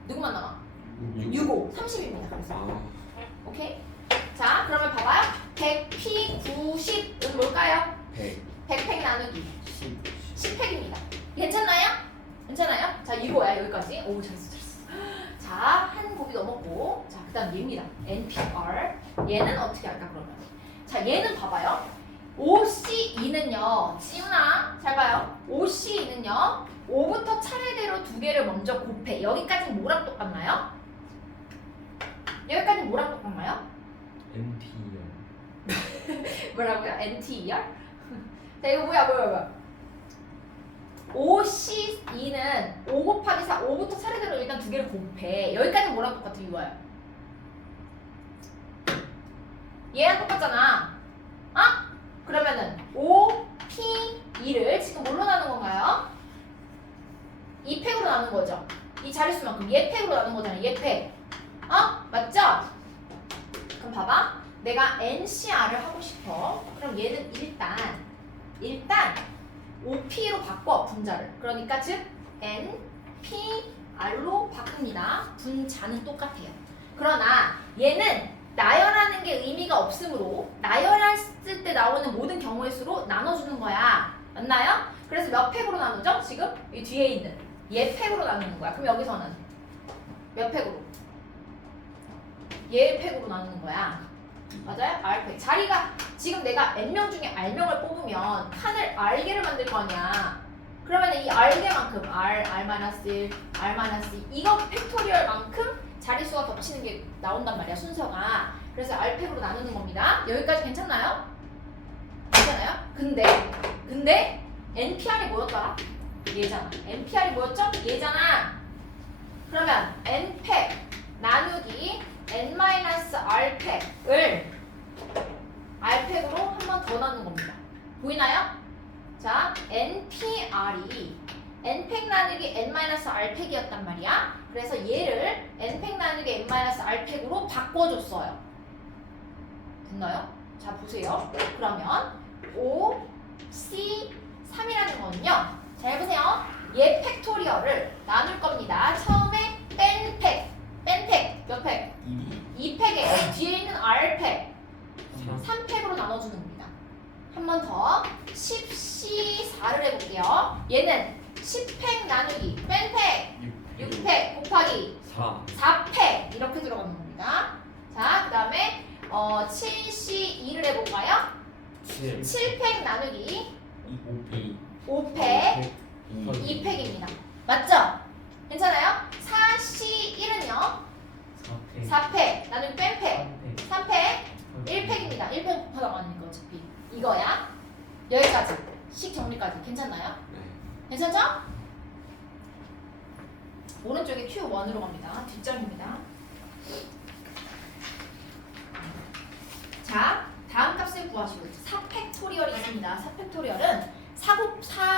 누구만 남아? 6, 5, 30입니다. 그래서 아. 오케이? 자, 그러면 봐봐요. 100p 90은 뭘까요? 100. 100팩 나누기 10. 10팩입니다. 괜찮나요? 괜찮아요? 자, 이거야 여기까지. 오, 잘했어. 자, 한 곱이 넘었고, 자, 그 다음 얘입니다. NPR. 얘는 어떻게 할까, 그러면? 자, 얘는 봐봐요. OC2는요, 지훈아, 잘 봐요. OC2는요, 5부터 차례대로 2개를 먼저 곱해. 여기까지는 뭐랑 똑같나요? 여기까지는 뭐랑 똑같나요? NPR 뭐라고요? NTER? 자, 이거 뭐야? OC2는 5 곱하기 4, 5부터 차례대로 일단 2개를 곱해. 여기까지는 뭐랑 똑같아, 이거야? 얘랑 똑같잖아. 어? 그러면은 5P2를 지금 뭘로 나눈 건가요? 2팩으로 나눈 거죠. 이 자릿수만큼 얘팩으로 나눈 거잖아. 얘팩. 어? 맞죠? 그럼 봐봐. 내가 NCR을 하고 싶어. 그럼 얘는 일단 5P로 바꿔 분자를. 그러니까 즉 NPR로 바꿉니다. 분자는 똑같아요. 그러나 얘는 나열하는 게 의미가 없으므로 나열했을 때 나오는 모든 경우의 수로 나눠주는 거야. 맞나요? 그래서 몇 팩으로 나누죠? 지금 이 뒤에 있는 얘 팩으로 나누는 거야. 그럼 여기서는 몇 팩으로? 얘 팩으로 나누는 거야. 맞아요? R팩. 자리가 지금 내가 N명 중에 R명을 뽑으면 칸을 R개를 만들 거 아니야. 그러면 이 R개만큼 R, R-1, R-2 이거 팩토리얼만큼 자릿수가 겹치는 게 나온단 말이야, 순서가. 그래서 R팩으로 나누는 겁니다. 여기까지 괜찮나요? 괜찮아요? 근데 NPR이 뭐였더라? 얘잖아. NPR이 뭐였죠? 얘잖아. 그러면 N팩 나누기 N-R팩을 R팩으로 한 번 더 나눈 겁니다. 보이나요? 자, NPR이 N팩 나누기 N-R팩이었단 말이야. 그래서 얘를 N팩 나누기 N-R팩으로 바꿔줬어요. 됐나요? 자, 보세요. 그러면 5, C, 3이라는 거는요. 잘 보세요. 얘 팩토리얼을 나눌 겁니다. 처음에 뺀팩 몇 팩? 2팩에 뒤에 있는 R팩 3팩으로 나눠주는 겁니다. 한 번 더 10C4를 해볼게요. 얘는 10팩 나누기 뺀팩 6팩 곱하기 4팩 이렇게 들어가는 겁니다. 자, 그 다음에 7C2를 해볼까요? 7팩 나누기 5팩 2팩입니다. 맞죠? 괜찮아요? 4C1은요? 4팩 나누기 뺀팩 3팩 1팩입니다. 1팩 곱하다가 아니니까 어차피 이거야. 여기까지 식 정리까지 괜찮나요? 네. 괜찮죠? 오른쪽에 Q1으로 갑니다. 뒷장입니다. 자, 다음 값을 구하시오. 4팩토리얼이 있습니다. 4팩토리얼은 4,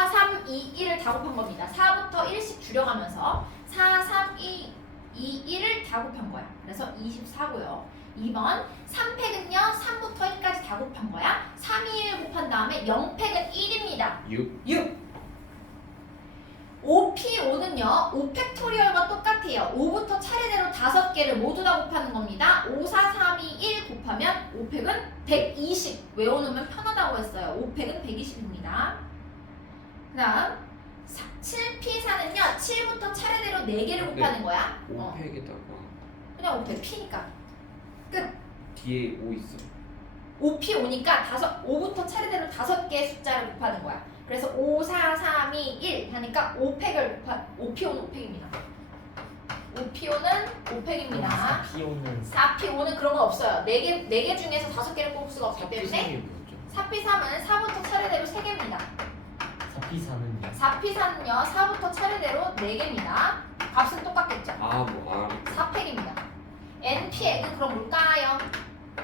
3, 2, 1을 다 곱한 겁니다. 4부터 1씩 줄여가면서 4, 3, 2, 1을 다 곱한 거야. 그래서 24고요. 2번 3팩은요 3부터 1까지 다 곱한 거야. 3, 2, 1 곱한 다음에 0팩은 1입니다. 6 5P5는요 5팩토리얼과 똑같아요. 5부터 차례대로 5개를 모두 다 곱하는 겁니다. 5, 4, 3, 2, 1 곱하면 5팩은 120 외워놓으면 편하다고 했어요. 5팩은 120입니다. 그 다음 7P4는요 7부터 차례대로 4개를 곱하는 거야. 5팩에다가 그냥 5팩 P니까 끝. 뒤에 5 있어. 5P5니까 5부터 차례대로 5개의 숫자를 곱하는 거야. 그래서 5, 4, 3, 2, 1 하니까 5팩을 곱한 5P5는 5팩입니다. 5P5는 5팩입니다. 4P5는 그런 건 없어요. 4개 중에서 5개를 뽑을 수가 없기 때문에 뭐죠? 4P3은 4부터 차례대로 3개입니다. 4P4는요 4부터 차례대로 4개입니다. 값은 똑같겠죠? 뭐 4팩입니다. NPN은 그럼 뭘까요?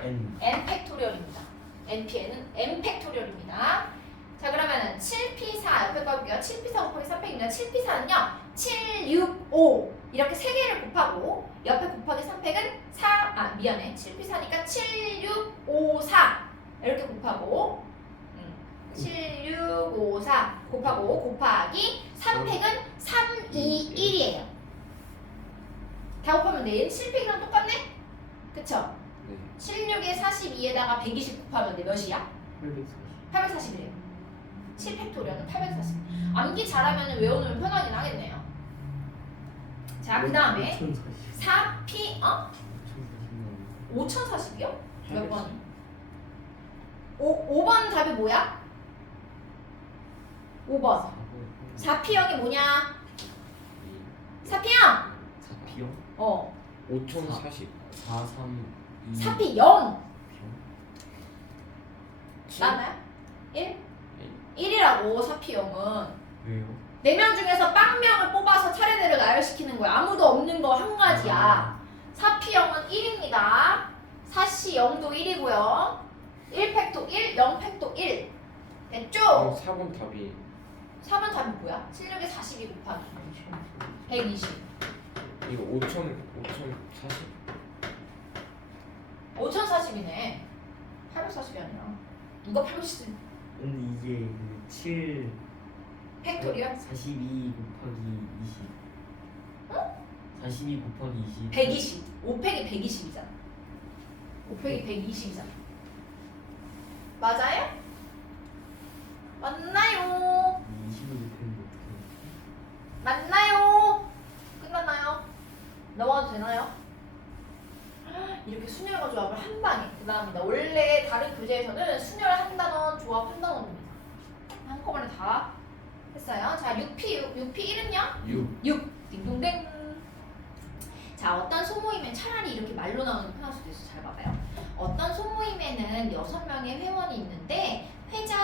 N 팩토리얼입니다. NPN은 N 팩토리얼입니다. 자, 그러면은 7P4 옆에 가볼게요. 7P4 곱하기 3팩입니다. 7P4는요 7, 6, 5 이렇게 3개를 곱하고 옆에 곱하기 3팩은 7P4니까 7, 6, 5, 4 이렇게 곱하고 7, 6, 5, 4 곱하고 곱하기 3팩은 3, 2, 1이에요. 다 곱하면 네, 7팩이랑 똑같네? 그쵸? 네. 76에 42에다가 120 곱하면 네, 몇이야? 840이래요. 7팩토리얼은 840. 암기 잘하면 외워놓으면 편하긴 하겠네요. 자, 그 다음에 4P 5040이요? 몇 번이? 5번 답이 뭐야? 5번 4P형이 뭐냐? 4P형! 5040. 4P0! 맞나요? 1? 1이라고 4P형은 왜요? 4명 중에서 빵명을 뽑아서 차례대로 나열시키는 거야. 아무도 없는 거 한 가지야. 4P형은 1입니다. 4C 0도 1이고요. 1팩도 1, 0팩도 1. 됐죠? 4번 답이 4번 답이 뭐야? 76에 42 곱하기 120. 이거 5040. 5040이네. 840이 아니라. 이거 840. 근데 이게 7 팩토리얼? 42 곱하기 20 42 곱하기 20 120. 5팩이 120이잖아. 5팩이 120이잖아. 맞아요? 맞나요? 20을 곱했는데 어떻게 맞나요? 끝났나요? 넘어가도 되나요? 이렇게 순열과 조합을 한 방에 대단합니다. 원래 다른 교재에서는 순열 한 단원, 조합 한 단원입니다. 한꺼번에 다 했어요. 자, 6P1은요? 6. 딩동댕. 자, 어떤 소모임엔 차라리 이렇게 말로 나오는 게 편할 수도 있어. 잘 봐봐요. 어떤 소모임에는 6명의 회원이 있는데 회장,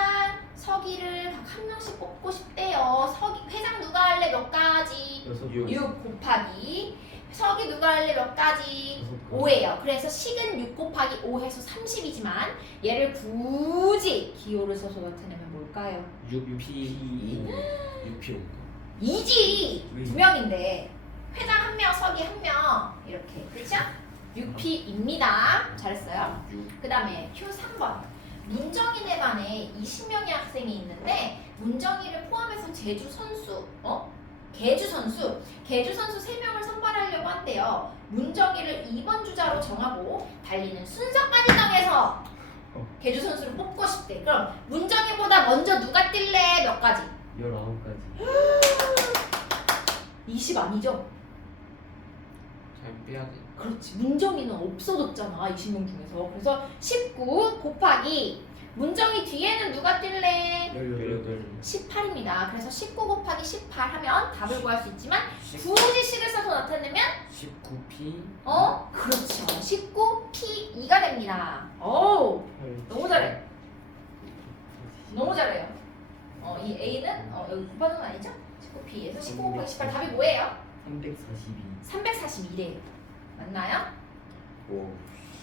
서기를 각 한 명씩 뽑고 싶대요. 회장 누가 할래? 몇 가지? 6 곱하기 서기 누가 할래? 몇 가지? 5예요. 그래서 식은 6 곱하기 5 해서 30이지만 얘를 굳이 기호를 써서 나타내면 뭘까요? 6P 6P 2지! 2명인데 회장 1명, 서기 1명 이렇게 그렇죠? 6P입니다. 잘했어요. 그 다음에 Q3번 문정인에 반에 20명의 학생이 있는데 문정희를 포함해서 제주 선수 개주 선수 3명을 선발하려고 한대요. 문정희를 2번 주자로 정하고 달리는 순서까지 정해서 개주 선수를 뽑고 싶대. 그럼 문정희보다 먼저 누가 뛸래? 몇 가지? 19가지 20 아니죠? 잘 빼야 돼. 그렇지. 문정희는 없어졌잖아. 20명 중에서. 그래서 19 곱하기 문정희 뒤에는 누가 뛸래? 18. 18입니다. 그래서 19 곱하기 18 하면 답을 구할 수 있지만 19. 굳이 식을 써서 나타내면 19p. 그렇죠. 19p2가 됩니다. 오, 너무 잘해. 너무 잘해요. 이 A는 여기 곱하는 건 아니죠? 19p에서 19 곱하기 18 답이 뭐예요? 342 342래. 맞나요? 오.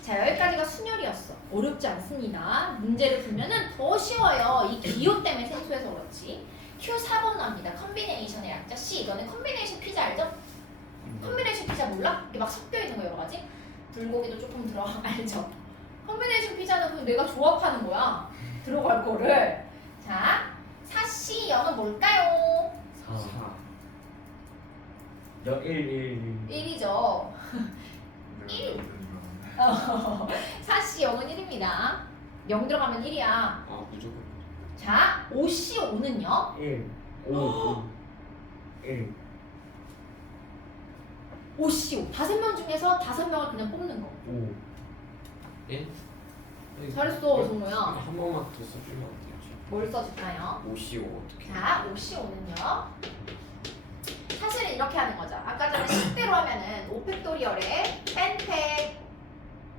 자, 여기까지가 순열이었어. 어렵지 않습니다. 문제를 풀면은 더 쉬워요. 이 기호 때문에 생소해서 그렇지. Q4번 나옵니다. 컨비네이션의 약자 C. 이거는 컨비네이션 피자 알죠? 컨비네이션 피자 몰라? 이게 막 섞여 있는 거 여러 가지. 불고기도 조금 들어가 알죠? 컨비네이션 피자는 그냥 내가 조합하는 거야. 들어갈 거를. 자, 4C 0은 뭘까요? 4 4. 1 1이죠. 내가 4C 0은 1입니다. 0 들어가면 1이야. 아 무조건. 자, 5C 5는요? 1 5 1 5C 5. 5명 중에서 5명을 그냥 뽑는 거. 5 예? 잘했어, 정우야. 한 번만 더 써주면 안 되지? 뭘 써줄까요? 55 어떻게? 자, 5C 5는요? 사실은 이렇게 하는 거죠. 아까 전에 10대로 하면은 5팩토리얼에 뺀팩,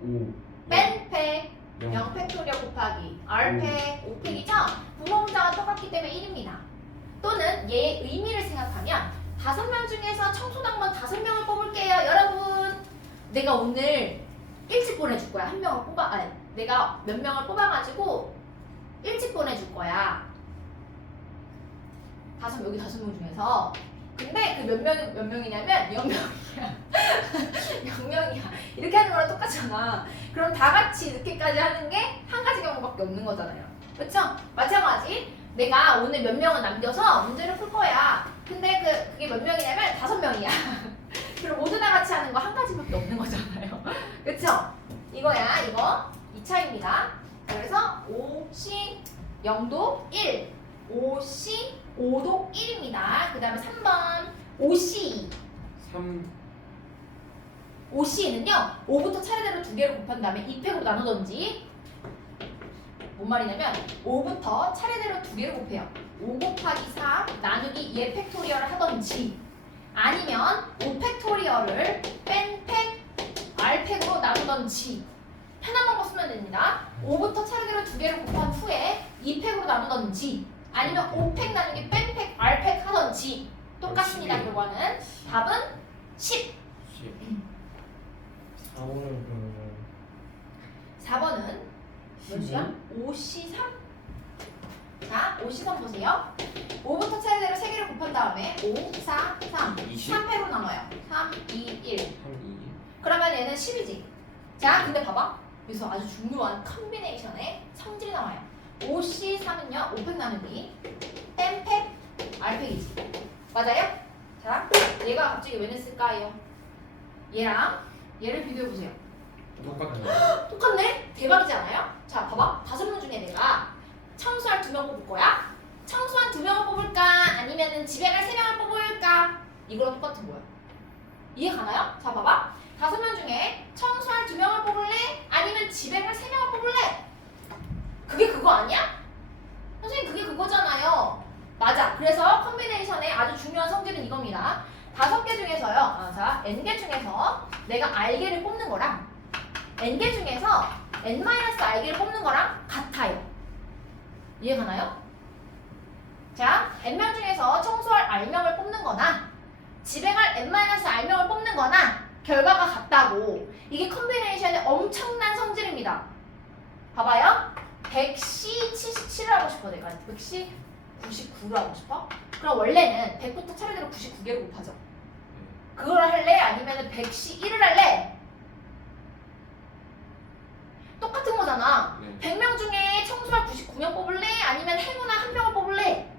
5 뺀팩, 0 0팩토리얼 곱하기 R팩, 5팩이죠? 부모음자가 똑같기 때문에 1입니다. 또는 얘의 의미를 생각하면 5명 중에서 청소당번 5명을 뽑을게요. 여러분, 내가 오늘 일찍 보내줄 거야. 한 명을 내가 몇 명을 뽑아가지고 일찍 보내줄 거야. 여기 5명 중에서. 근데 그 몇 명이냐면 0명이야. 0명이야. 이렇게 하는 거랑 똑같잖아. 그럼 다 같이 늦게까지 하는 게 한 가지 경우밖에 없는 거잖아요. 그렇죠? 마찬가지. 내가 오늘 몇 명은 남겨서 문제를 풀 거야. 근데 그게 몇 명이냐면 5명이야. 그럼 모두 다 같이 하는 거 한 가지밖에 없는 거잖아요. 그렇죠? 이거야. 이거 2차입니다. 그래서 5C 0도 1, 5C 5도 1입니다. 그 다음에 3번 5C 3. 5C는요 5부터 차례대로 2개를 곱한 다음에 2팩으로 나누던지, 뭔 말이냐면 5부터 차례대로 2개를 곱해요. 5 곱하기 4 나누기 2의 팩토리얼을 하던지, 아니면 5팩토리얼을 뺀 팩 R팩으로 나누던지 편한 방법 쓰면 됩니다. 5부터 차례대로 2개를 곱한 후에 2팩으로 나누던지, 아니면 5팩 나누기 뺀 팩 R팩 하던지 똑같습니다. 11. 결과는 답은 10. 10. 4호는 그러면 4번은 몇이야? 5C3? 자, 5C3 보세요. 5부터 차례대로 3개를 곱한 다음에 5, 4, 3 20. 3패로 나눠요. 3, 2, 1 3, 2. 그러면 얘는 10이지. 자, 근데 봐봐. 여기서 아주 중요한 컨비네이션의 성질이 나와요. 5C3은요 5팩 나누기 뺀팩 R팩이지. 맞아요? 자, 얘가 갑자기 왜 냈을까요? 얘랑 얘를 비교해보세요. 똑같아. 똑같네? 대박이지 않아요? 자, 봐봐. 5명 중에 내가 청소할 2명 뽑을 거야? 청소한 2명을 뽑을까? 아니면은 집에 갈 3명을 뽑을까? 이거랑 똑같은 거야. 이해 가나요? 자, 봐봐. 5명 중에 청소할 2명을 뽑을래? 아니면 집에 갈 3명을 뽑을래? 그게 그거 아니야? 선생님, 그게 그거잖아요. 맞아. 그래서 컨비네이션의 아주 중요한 성질은 이겁니다. 5개 중에서요. 자, n개 중에서 내가 r개를 뽑는 거랑 n개 중에서 n-r개를 뽑는 거랑 같아요. 이해 가나요? 자, n명 중에서 청소할 r명을 뽑는 거나 집에 갈 n-r명을 뽑는 거나 결과가 같다고. 이게 컨비네이션의 엄청난 성질입니다. 봐봐요. 100C 77을 하고 싶어. 내가 100C 99를 하고 싶어? 그럼 원래는 100부터 차례대로 99개를 곱하죠. 그걸 할래? 아니면 100C 1을 할래? 똑같은 거잖아. 네. 100명 중에 청소할 99명 뽑을래? 아니면 행운아 한 명을 뽑을래?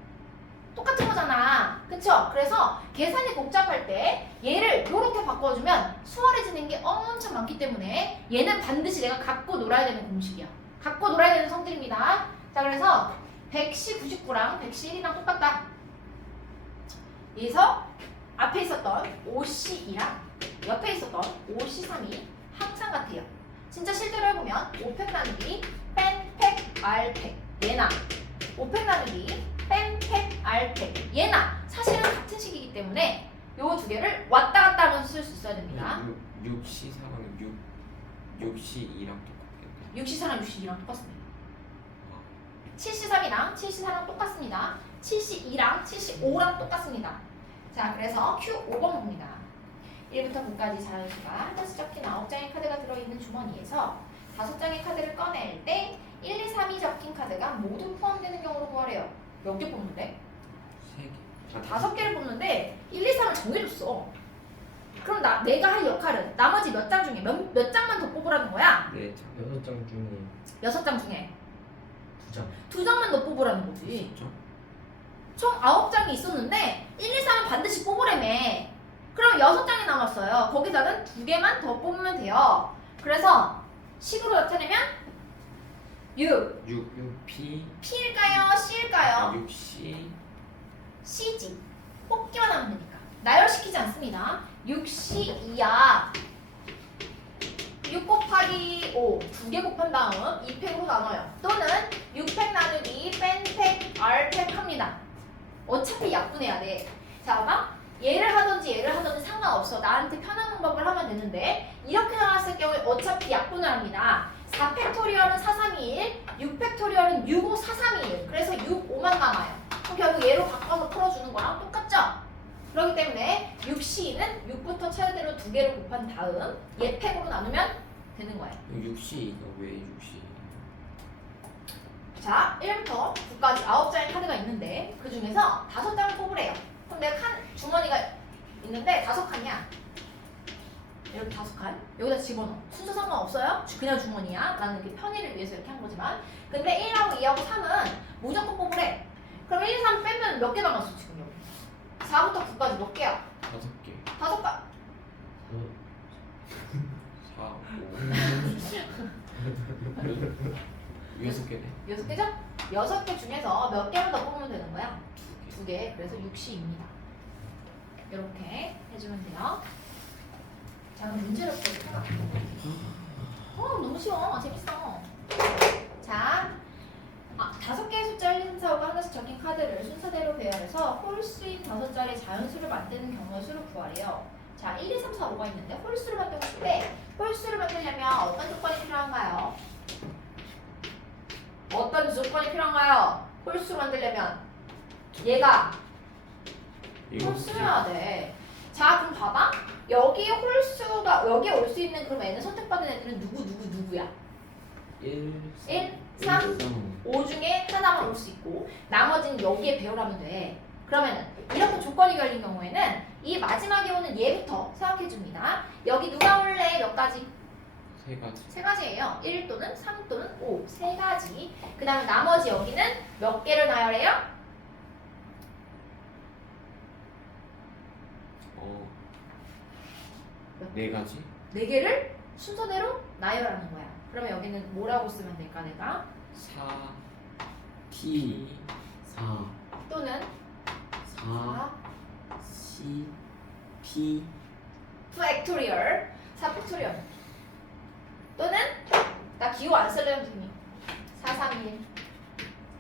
계산이 복잡할 때 얘를 이렇게 바꿔주면 수월해지는 게 엄청 많기 때문에 얘는 반드시 내가 갖고 놀아야 되는 공식이야. 갖고 놀아야 되는 성질입니다. 자, 그래서 100시 99랑 100시 1이랑 똑같다. 그래서 앞에 있었던 5시 2랑 옆에 있었던 5시 3이 항상 같아요. 진짜 실제로 해보면 5팩 나누기 뺀팩 R팩 얘나 5팩 나누기 뺀팩 R팩 얘나 사실은 같은 식이기 때문에 요 두 개를 왔다 갔다 하면서 쓸 수 있어야 됩니다. 6시 4랑 6시 2랑 똑같겠네. 6시 4랑 6시 2랑 똑같습니다. 7시 3이랑 7시 4랑 똑같습니다. 7시 2랑 7시 5랑 똑같습니다. 자, 그래서 Q5번 봅니다. 1부터 9까지 자연수가 하나씩 적힌 9장의 카드가 들어있는 주머니에서 5장의 카드를 꺼낼 때 1, 2, 3이 적힌 카드가 모두 포함되는 경우로 구하래요. 몇 개 뽑는데? 3개. 5개를 뽑는데 1, 2, 3을 정해줬어. 그럼 내가 할 역할은 나머지 몇 장 중에 몇 장만 더 뽑으라는 거야? 네. 6장 중에 6장 중에 2장. 2장만 더 뽑으라는 거지. 진짜? 총 9장이 있었는데 1, 2, 3은 반드시 뽑으라며. 그럼 6장이 남았어요. 거기다는 2개만 더 뽑으면 돼요. 그래서 식으로 나타내면 6. 6P. P일까요? C일까요? 6C. C지. 뽑기만 하면 되니까. 나열시키지 않습니다. 6C2야. 6 곱하기 5. 2개 곱한 다음 2팩으로 나눠요. 또는 6팩 나누기 뺀팩 R팩 합니다. 어차피 약분해야 돼. 자, 봐봐. 얘를 하든지 상관없어. 나한테 편한 방법을 하면 되는데 이렇게 나왔을 경우에 어차피 약분을 합니다. 4팩토리얼은 4, 3, 2, 1, 6팩토리얼은 6, 5, 4, 3, 2, 1. 그래서 6, 5만 남아요. 그럼 결국 얘로 바꿔서 풀어주는 거랑 똑같죠? 그렇기 때문에 6C는 6부터 차례대로 2개를 곱한 다음 얘 팩으로 나누면 되는 거예요. 6C가 왜 6C? 자, 1부터 9까지 9장의 카드가 있는데 그 중에서 5장을 뽑으래요. 그럼 내가 주머니가 있는데 5칸이야. 이렇게 5칸 여기다 집어넣어. 순서 상관없어요. 그냥 주머니야. 나는 이렇게 편의를 위해서 이렇게 한 거지만. 근데 1하고 2하고 3은 무조건 뽑으래. 그럼 1, 2, 3 빼면 몇 개 남았어 지금 여기? 4부터 9까지 몇 개야? 5개. 5칸. 4, 5. 6개네. 6개죠? 6개 중에서 몇 개만 더 뽑으면 되는 거야? 2개. 2개. 그래서 6C입니다. 이렇게 해주면 돼요. 자, 그럼 문제를 볼게요. 너무 쉬워. 재밌어. 자, 5개의 숫자 1, 2, 3, 4, 5가 하나씩 적힌 카드를 순서대로 배열해서 홀수인 5자리 자연수를 만드는 경우의 수를 구하래요. 자, 1, 2, 3, 4, 5가 있는데 홀수를 만들고 싶을 때 홀수를 만들려면 어떤 조건이 필요한가요? 어떤 조건이 필요한가요? 홀수 만들려면 얘가 홀수여야 돼. 자, 그럼 봐봐. 여기 홀수가 여기에 올 수 있는 그럼 N을 선택받은 애들은 누구야? 1, 1, 3, 5 중에 하나만 올 수 있고 나머지는 여기에 배열하면 돼. 그러면은 이렇게 조건이 걸린 경우에는 이 마지막에 오는 얘부터 생각해 줍니다. 여기 누가 올래? 몇 가지? 3가지. 3가지예요. 1 또는 3 또는 5. 3가지. 그 다음에 나머지 여기는 몇 개를 나열해요? 4가지. 4개를 순서대로 나열하는 거야. 그러면 여기는 뭐라고 쓰면 될까 내가? 4, T, 4, 또는 4, C, P, 팩토리얼 4팩토리얼 또는 나 기호 안 쓰려면 선생님 4, 3, 1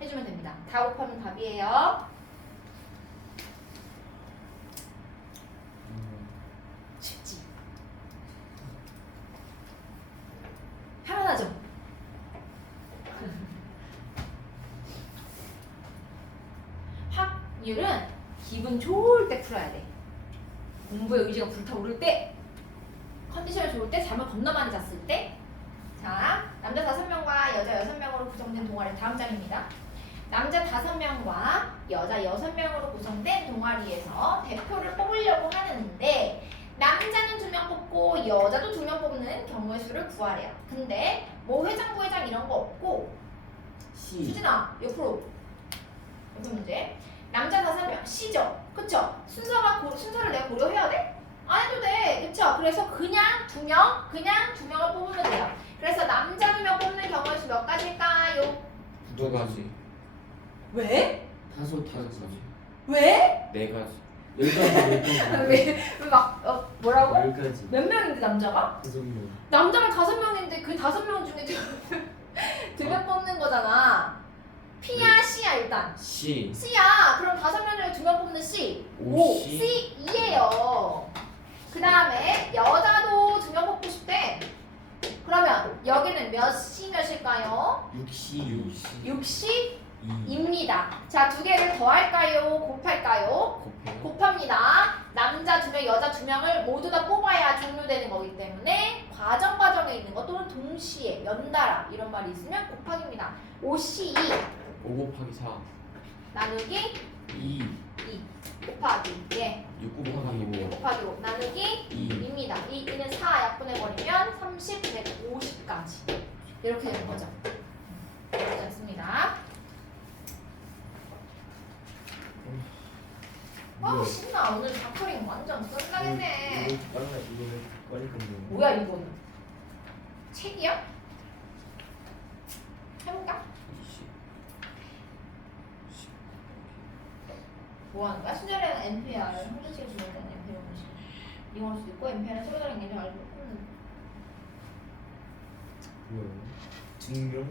해주면 됩니다. 다 곱하면 답이에요. 쉽지? 편안하죠? 확률은 기분 좋을 때 풀어야 돼. 공부의 의지가 불타오를 때, 컨디션이 좋을 때, 잠을 겁나 많이 잤을 때. 자, 남자 5명과 여자 6명으로 구성된 동아리 다음 장입니다. 남자 5명과 여자 6명으로 구성된 동아리에서 대표를 뽑으려고 하는데 남자는 2명 뽑고 여자도 2명 뽑는 경우의 수를 구하래요. 근데 뭐 회장, 부회장 이런 거 없고 C, 수진아, 옆으로 문제. 남자 5명 C죠. 그쵸? 순서를 내가 고려해야 돼? 안 해도 돼. 그쵸? 그래서 그냥 2명을 뽑으면 돼요. 그래서 남자 2명 뽑는 경우의 수 몇 가지일까요? 2가지. 왜? 다섯 5가지. 왜? 4가지. 10가지 왜막 뭐라고? 10가지 몇 명인데 남자가? 5명 남자가 5명인데 그 5명 중에 2명 뽑는 거잖아. P야 C야 일단. C. C야. 그럼 5명 중에 2명 뽑는 C. 5. C. C 2예요. 그 다음에 여자도 2명 뽑고 싶대. 그러면 여기는 몇 C 몇일까요? 6시 6C 2 입니다. 자, 2개를 더할까요? 곱할까요? 곱해요. 곱합니다. 남자 2명, 여자 2명을 모두 다 뽑아야 종료되는 거기 때문에 과정에 있는 거 또는 동시에 연달아 이런 말이 있으면 곱하기입니다. 5C2 5 곱하기 4. 나누기 2. 2 곱하기 6 곱하기 5. 곱하기 5 나누기 2. 2입니다. 2는 4 약분해버리면 30, 150까지 이렇게 되는 거죠. 됐습니다. 아 신나. 오늘 다크링 완전 끝나겠네. 이거 빨리 끝내 뭐야 이거는? 책이야? 해볼까? 20. 뭐 하는 거야? 순절에는 NPR, 홍준식이 주는 데는 NPR 공식 이용할 수도 있고 NPR은 서로 다른 개념을 알고 있는 뭐야 증명?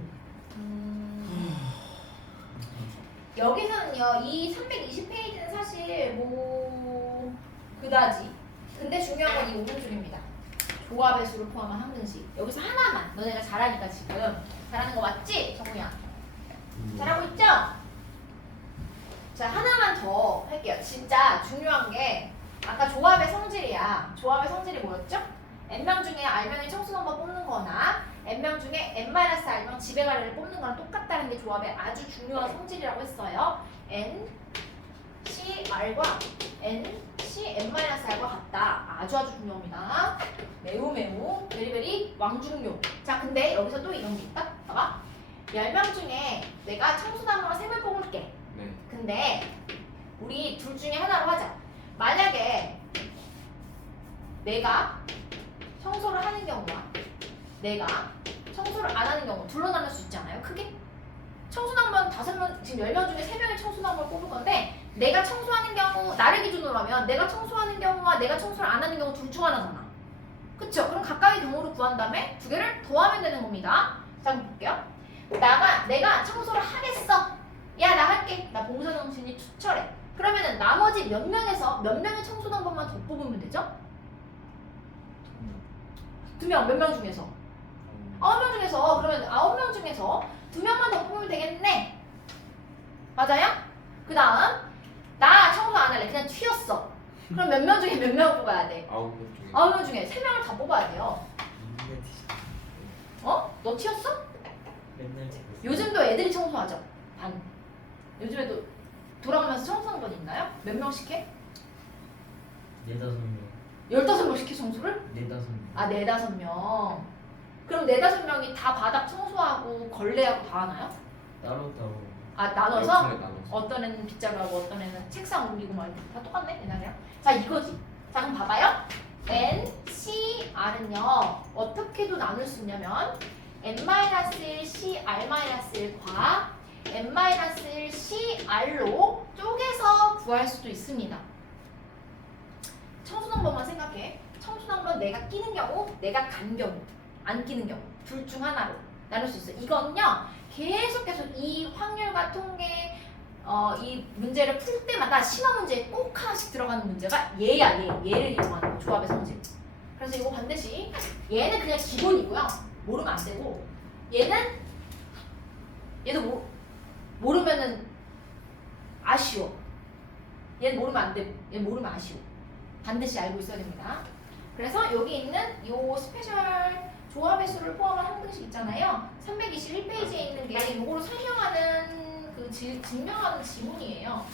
여기서는요 이 320페이지는 사실 뭐 그다지. 근데 중요한 건 이 오른줄입니다. 조합의 수를 포함한 항등식. 여기서 하나만 너네가 잘하니까 지금 잘하는 거 맞지? 정우야 잘하고 있죠? 자 하나만 더 할게요. 진짜 중요한 게 아까 조합의 성질이야. 조합의 성질이 뭐였죠? n명 중에 r명의 청수 넘버 뽑는 거나 n명 중에 n-r명 지배 가래를 뽑는 거랑 똑같다는 게 조합의 아주 중요한 성질이라고 했어요. n, c, r과 n, c, n-r과 같다. 아주 중요합니다. 매우 베리베리 왕중요. 자 근데 여기서 또 이런 게 있다. 봐봐. 10명 중에 내가 청수 단어를 3명 뽑을게. 네. 근데 우리 둘 중에 하나로 하자. 만약에 내가 청소를 하는 경우와 내가 청소를 안 하는 경우 둘로 나눌 수 있지 않아요? 크게? 청소당번 5명, 지금 10명 중에 3명의 청소당번을 뽑을 건데 내가 청소하는 경우, 나를 기준으로 하면 내가 청소하는 경우와 내가 청소를 안 하는 경우 둘 중 하나잖아. 그쵸? 그럼 각각의 경우를 구한 다음에 2개를 더하면 되는 겁니다. 자, 한번 볼게요. 내가 청소를 하겠어. 야, 나 할게. 나 봉사정신이 투철해. 그러면은 나머지 몇 명에서 몇 명의 청소당번만 더 뽑으면 되죠? 2명, 몇 명 중에서? 9명 중에서. 그러면 9명 중에서 2명만 더 뽑으면 되겠네. 맞아요? 그 다음 나 청소 안 할래. 그냥 튀었어. 그럼 몇 명 중에 몇 명을 뽑아야 돼? 9명 중에. 9명 중에 3명을 다 뽑아야 돼요. 어? 너 튀었어? 맨날 찍었어 요즘도 애들이 청소하죠. 반. 요즘에도 돌아가면서 청소하는 분 있나요? 몇 명씩 해? 4-5명 15명씩 해 청소를? 4-5명 아 4-5명. 그럼 4-5명이 다 바닥 청소하고 걸레하고 다 하나요? 따로따로 아 나눠서? 역할에 나눠서. 어떤 애는 빗자루 하고 어떤 애는 책상 옮기고 막 이렇게 다 똑같네 옛날이랑. 자 이거지. 자 그럼 봐봐요. N, C, R은요 어떻게도 나눌 수 있냐면 N-1 C, R-1과 N-1 C, R로 쪼개서 구할 수도 있습니다. 청소당번만 생각해. 청소당번 내가 끼는 경우, 내가 간 경우, 안 끼는 경우 둘 중 하나로 나눌 수 있어요. 이건요 계속 이 확률과 통계 이 문제를 풀 때마다 심화 문제에 꼭 하나씩 들어가는 문제가 얘야. 얘를 이용하는 거, 조합의 성질. 그래서 이거 반드시 얘는 그냥 기본이고요. 모르면 안 되고 얘도 모르면은 아쉬워. 얘는 모르면 안 돼. 얘는 모르면 아쉬워. 반드시 알고 있어야 됩니다. 그래서 여기 있는 요 스페셜 조합의 수를 포함한 항등식 있잖아요. 321페이지에 있는 게 요거를 설명하는 증명하는 지문이에요.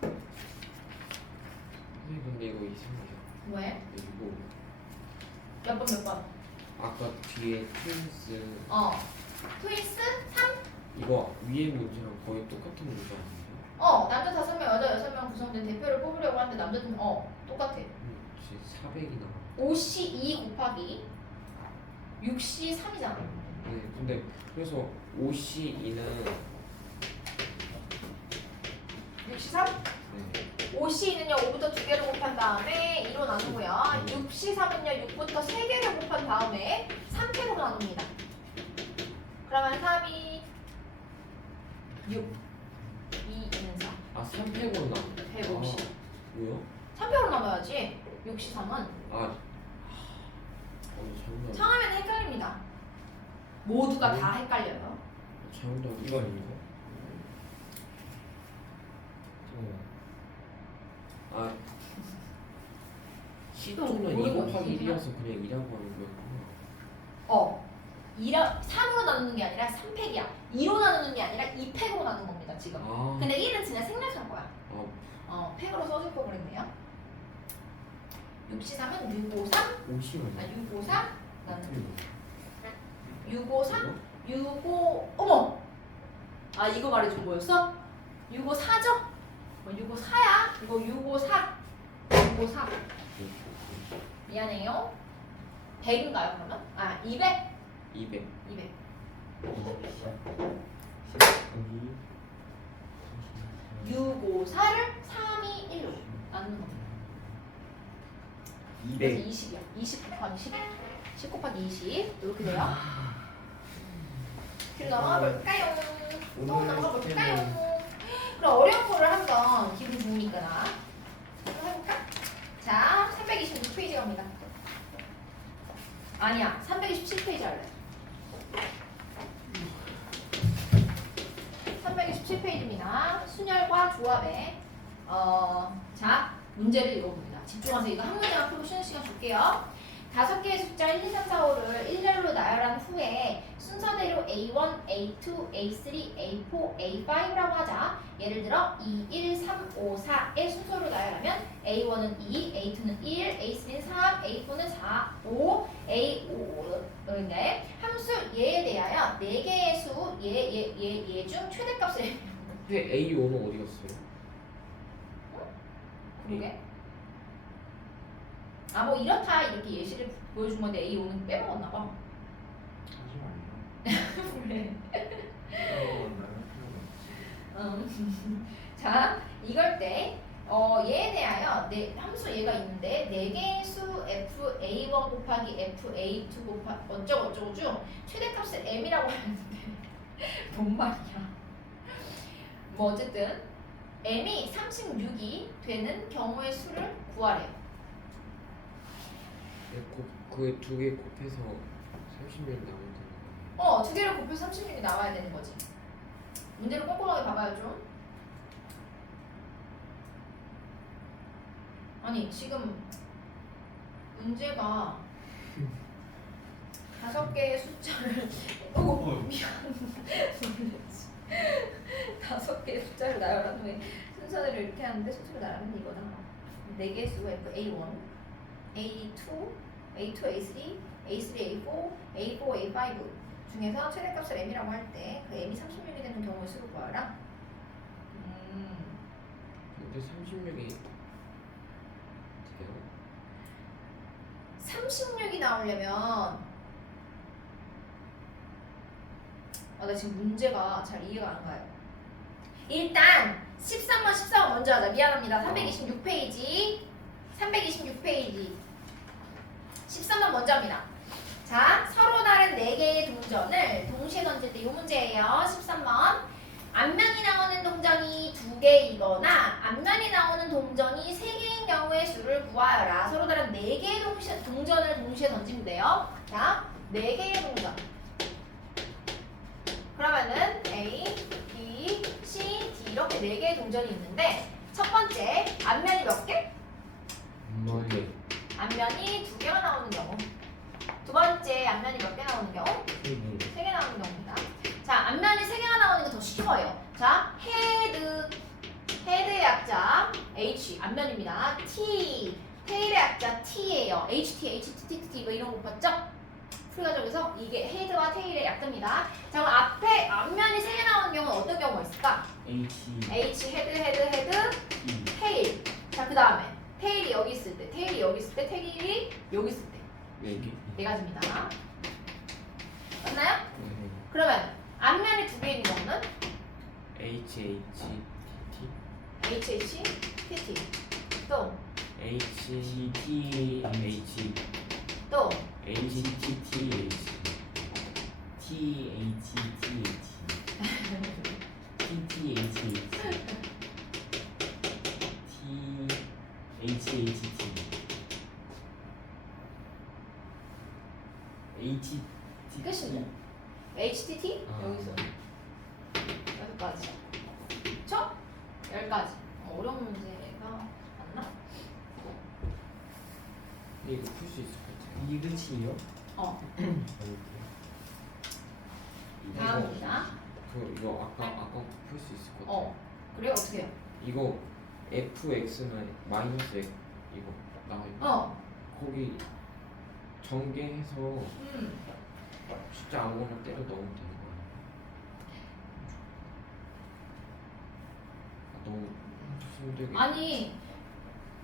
선생님 근데 이거 이상해요. 왜? 이거 몇 번? 아까 뒤에 트윈스 트윈스 3? 이거 위에 문제랑 거의 똑같은 문제 아니에요? 남자 5명, 여자 6명 구성된 대표를 뽑으려고 하는데 남자 2명, 똑같아. 400이 나와. 5시 2 곱하기 6시 3이잖아. 네, 근데 그래서 5시 2는 6시 3? 네. 5시 2는요 5부터 2개를 곱한 다음에 2로 나누고요. 6시 3은요 6부터 3개를 곱한 다음에 3팩으로 나눕니다. 그러면 3이 6, 2는 4. 아 3팩으로 나와. 150. 뭐요? 3팩으로 나눠야지. 6시 3은. 잘못 처음에는 헷갈립니다. 모두가 다 헷갈려요. 잘못 이거 아닙니까? 아 시도 10조는 모르는 2 거 곱하기 있으시나? 1이어서 그냥 2라고 하는 거였구나. 3으로 나누는 게 아니라 3팩이야. 2로 나누는 게 아니라 2팩으로 나누는 겁니다, 지금. 아, 근데 1은 진짜 생략한 거야. 아 팩으로 써줄 거 그랬네요. 6시 3은 653, 50은 653 나는 653, 65, 어머! 이거 말해준 거였어? 654죠? 654야. 이거 654. 654. 미안해요. 100인가요, 그러면? 200? 200. 200. 여기 654를 321로 나누는 겁니다. 200. 그래서 20이야. 20 곱하기 10. 10 곱하기 20. 이렇게 돼요. 그럼 넘어가 볼까요? 또 넘어가 볼까요? 그럼 어려운 거를 한번 기분 좋으니까 나 한번 해볼까? 자, 326페이지 갑니다. 아니야, 327페이지 할래. 327페이지입니다. 순열과 조합의 자, 문제를 읽어봅니다. 집중하세요. 이거 한 문제만 풀고 쉬는 시간 줄게요. 5개의 숫자 1, 2, 3, 4, 5를 일렬로 나열한 후에 순서대로 A1, A2, A3, A4, A5라고 하자. 예를 들어 2, 1, 3, 5, 4의 순서로 나열하면 A1은 2, A2는 1, A3는 3, A4는 4, 5, A5인데 함수 예에 대하여 4개의 수 얘 중 최대값을 근데 A5는 어디 갔어요? 그러게. 뭐 이렇다 이렇게 예시를 보여준 건데 A5는 빼먹었나 봐. 하지 말요. 그래. 나는 필요가 없지. 자, 이걸 때 얘에 대하여 함수 얘가 있는데 4개의 수 f a1 곱하기 f a2 곱하기 어쩌고저쩌고 중 최대값을 m이라고 하는데 뭔 말이야. 뭐 어쨌든 m이 36이 되는 경우의 수를 구하래요. 그 두 개 곱해서 30명 나오면 되는 어, 2개를 곱해서 36이 나와야 되는 거지. 문제를 꼼꼼하게 봐봐야죠. 아니, 지금 문제가 5개의 숫자를 미안. 5개의 숫자를 나열한 후에 순서대로 이렇게 하는데 순서를 나열하면 이거다. 4개의 수가 있고 A1, A2, A2, A3, A3, A4, A4, A5 중에서 최대값을 m이라고 할 때 그 m이 36이 되는 경우의 수를 구하라. 근데 36이 돼요? 36이 나오려면 나 지금 문제가 잘 이해가 안 가요. 일단 13번, 14번 먼저 하자. 미안합니다. 326페이지 326페이지 13번 먼저 합니다. 자, 서로 다른 4개의 동전을 동시에 던질 때 이 문제예요. 13번. 앞면이 나오는 동전이 2개이거나 앞면이 나오는 동전이 3개인 경우의 수를 구하여라. 서로 다른 4개의 동전을 동시에 던지면 돼요. 자, 4개의 동전. 그러면은 A, B, C, D 이렇게 4개의 동전이 있는데 첫 번째, 앞면이 몇 개? 엄마의 앞면이 2개가 나오는 경우. 두 번째, 앞면이 몇 개 나오는 경우? 3개 나오는 경우입니다. 자, 앞면이 3개가 나오는 게 더 쉬워요. 자, 헤드의 약자 H, 앞면입니다. T, 테일의 약자 T예요. HT, HT, TT 이거 이런 거 봤죠? 풀이가 적어서 이게 헤드와 테일의 약자입니다. 자, 그럼 앞에 앞면이 3개 나오는 경우는 어떤 경우가 있을까? H H 헤드 T 테일. 자, 그 다음에 테일이 여기 있을 때, 테일이 여기 있을 때, 테일이 여기 있을 때. 4개. 네 가지입니다. 맞나요? 네. 그러면 앞면이 2개 있는 경우는 H HH, TT. 또, H T H 또, H T T H T H T H T T H H T H H T H T 끝이네. HTT 아. 여기서 6가지. 그쵸? 10가지. 어려운 문제가 맞나? 근데 이거 풀 수 있을 것 같아요. 이 끝이에요? 어. 이거 다음입니다. 이거 아까 풀 수 있을 것 같아요. 어. 그래요? 어떻게 해요? 이거 fx는 마이너스 x 이거 나와 있고 어. 거기 전개해서 음. 숫자 아무거나 때려 넣으면 되는 거야. 너무 힘들게. 아니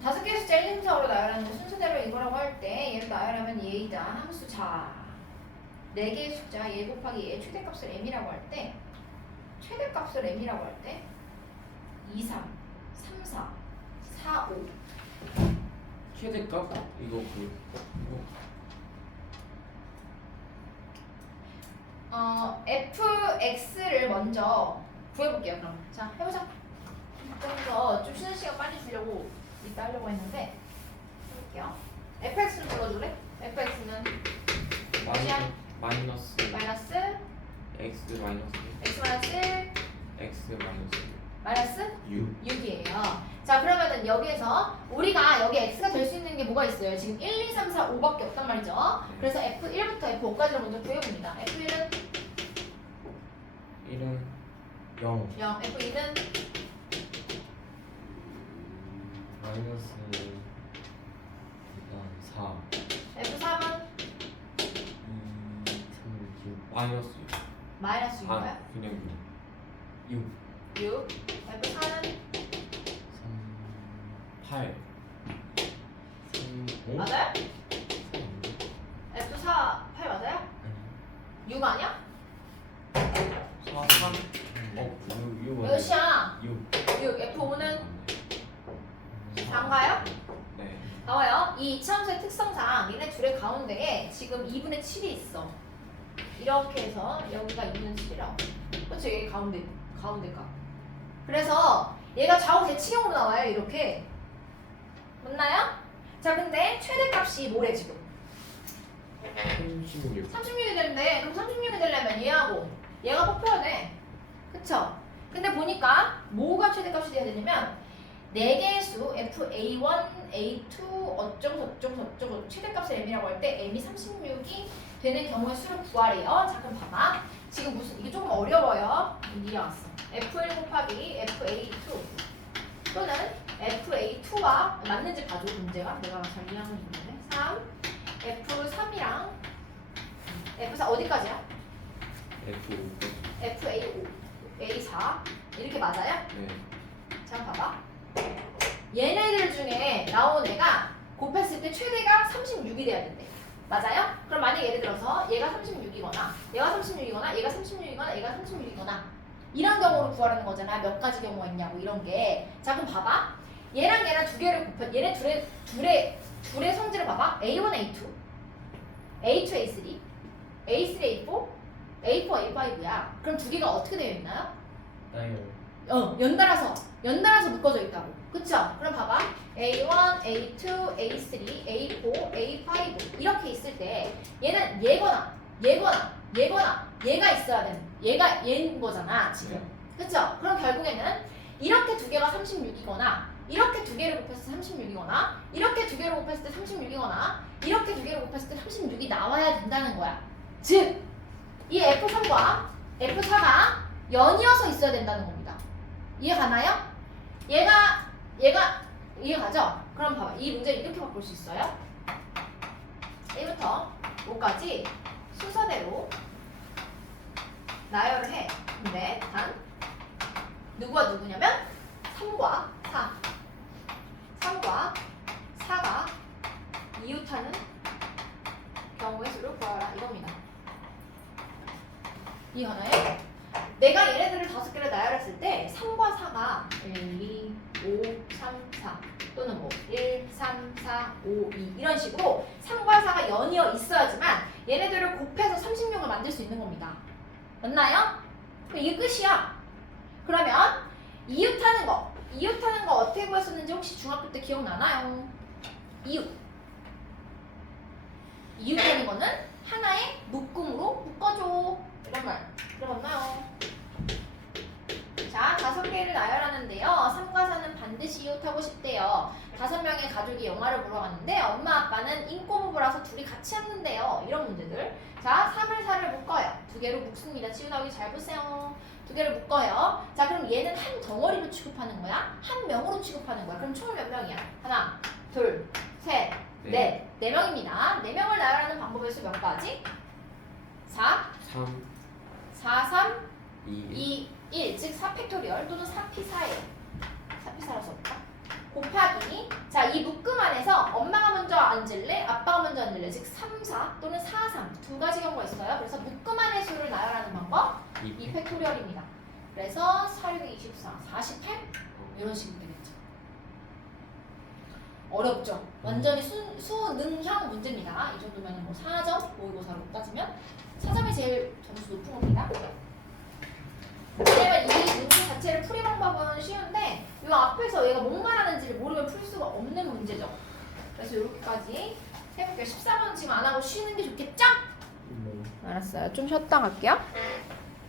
5개의 숫자 1, 2, 3, 4로 나열하는 거 순서대로 이거라고 할 때 얘를 나열하면 얘이다 함수 자 4개의 숫자 얘 곱하기 얘의 최대값을 m이라고 할 때 최대값을 m이라고 할 때 2, 3, 3, 4, 4, 5 최대값 이거 fx를 먼저 구해볼게요. 그럼 자 해보자. 좀 쉬는 시간 빨리 주려고 이따 하려고 했는데 해볼게요. fx를 불러줄래? fx는 마이너스 마이너스 x 마이너스 x 마이너스 x 마이너스 마이너스 6 6이에요. 자 그러면은 여기에서 우리가 여기 x가 될 수 있는 게 뭐가 있어요? 지금 1, 2, 3, 4, 5밖에 없단 말이죠. 그래서 f1부터 f5까지를 먼저 구해봅니다. f1은 1은 0 0, f2는 마이너스 일단 4 f3은 2 3 6 마이너스 마이너스 6이고요. 아 그냥 6 6, f4는 8 3 5 맞아요? f4 8 맞아요? 6 아니야? 4 3 6 몇이야? 6 6, f5는 4인가요? 네. 나와요. 이 이차함수의 특성상 얘네 둘의 가운데에 지금 2분의 7이 있어. 이렇게 해서 여기가 2분의 7이라고. 그렇죠? 얘 가운데가. 그래서 얘가 좌우 대칭형으로 나와요. 이렇게. 맞나요? 자, 근데 최대값이 뭐래 지금? 36 36이 되는데 그럼 36이 되려면 얘하고 얘가 뽑혀야 돼. 그쵸? 근데 보니까 뭐가 최대값이 돼야 되냐면 4개의 수 fa1, a2 어쩌고 최대값을 m이라고 할 때 m이 36이 되는 경우의 수를 구하래요. 자 그럼 봐봐. 지금 무슨 이게 조금 어려워요. 이해 왔어. f1 곱하기 fa2 또는 fa2와 맞는지 봐줘. 문제가 내가 잘 이해하고 있는데 3 f3이랑 f4 어디까지야? F fa5 a4 이렇게 맞아요? 네. 자 봐봐. 얘네들 중에 나온 애가 곱했을 때 최대가 36이 돼야 된대. 맞아요? 그럼 만약 예를 들어서 얘가 36이거나 얘가 36이거나 얘가 36이거나 얘가 36이거나 이런 경우로 구하라는 거잖아. 몇 가지 경우가 있냐고 이런 게. 자 그럼 봐봐. 얘랑 얘랑 두 개를 곱해. 얘네 둘의 성질을 봐봐. A1, A2, A2, A3, A3, A4, A4, A5야. 그럼 두 개가 어떻게 되어 있나요? 나요 연달아서 묶어져 있다고. 그쵸? 그럼 봐봐. A1, A2, A3, A4, A5 이렇게 있을 때 얘는 얘가 있어야 되는 얘인 거잖아 지금. 그쵸? 그럼 결국에는 이렇게 두 개가 36이거나 이렇게 두 개를 곱했을 때 36이거나 이렇게 두 개를 곱했을 때 36이거나 이렇게 두 개를 곱했을 때 36이 나와야 된다는 거야. 즉, 이 F3과 F4가 연이어서 있어야 된다는 겁니다. 이해 가나요? 얘가 이해 가죠? 그럼 봐봐. 이 문제를 이렇게 바꿀 수 있어요. 1부터 5까지 순서대로 나열을 해. 근데 단 누구와 누구냐면 3과 4. 3과 4가 이웃하는 경우의 수를 구하라 이겁니다. 이해하나요? 내가 얘네들을 5개를 나열했을 때 3과 4가 1, 2, 5, 3, 4 또는 뭐 1, 3, 4, 5, 2 이런 식으로 3과 4가 연이어 있어야지만 얘네들을 곱해서 36을 만들 수 있는 겁니다. 맞나요? 그럼 이게 끝이야. 그러면 이웃하는 거 어떻게 구했었는지 혹시 중학교 때 기억나나요? 이웃하는 거는 하나의 묶음으로 묶어줘 이런 말 들어봤나요? 자, 5개를 나열하는데요. 3과 4는 반드시 이웃하고 싶대요. 5명의 가족이 영화를 보러 갔는데 엄마 아빠는 인꼬부부라서 둘이 같이 앉는데요. 이런 문제들. 자, 3을 4를 묶어요. 2개로 묶습니다. 지훈아 잘 보세요. 2개를 묶어요. 자, 그럼 얘는 한 덩어리로 취급하는 거야? 한 명으로 취급하는 거야? 그럼 총 몇 명이야? 하나, 둘, 셋, 넷. 4명입니다. 4명을 나열하는 방법의 수 몇 가지? 4, 3, 4, 3, 2, 2, 1, 즉 4팩토리얼 또는 4P4예요. 4P4라서 없다. 곱하기, 자, 이 묶음 안에서 엄마가 먼저 앉을래? 아빠가 먼저 앉을래? 즉 3, 4 또는 4, 3 두 가지 경우가 있어요. 그래서 묶음 안의 수를 나열하는 방법 2팩토리얼입니다. 그래서 4, 6, 24, 48 이런 식으로 되겠죠. 어렵죠? 완전히 수능형 문제입니다. 이 정도면 뭐 4점 모의고사로 따지면 4점이 제일 점수 높은 겁니다. 왜냐면 이 문제 자체를 풀이 방법은 쉬운데 이 앞에서 얘가 뭔 말하는지를 모르면 풀 수가 없는 문제죠. 그래서 이렇게까지 해볼게요. 14번 지금 안 하고 쉬는 게 좋겠죠? 네. 알았어요. 좀 쉬었다 갈게요.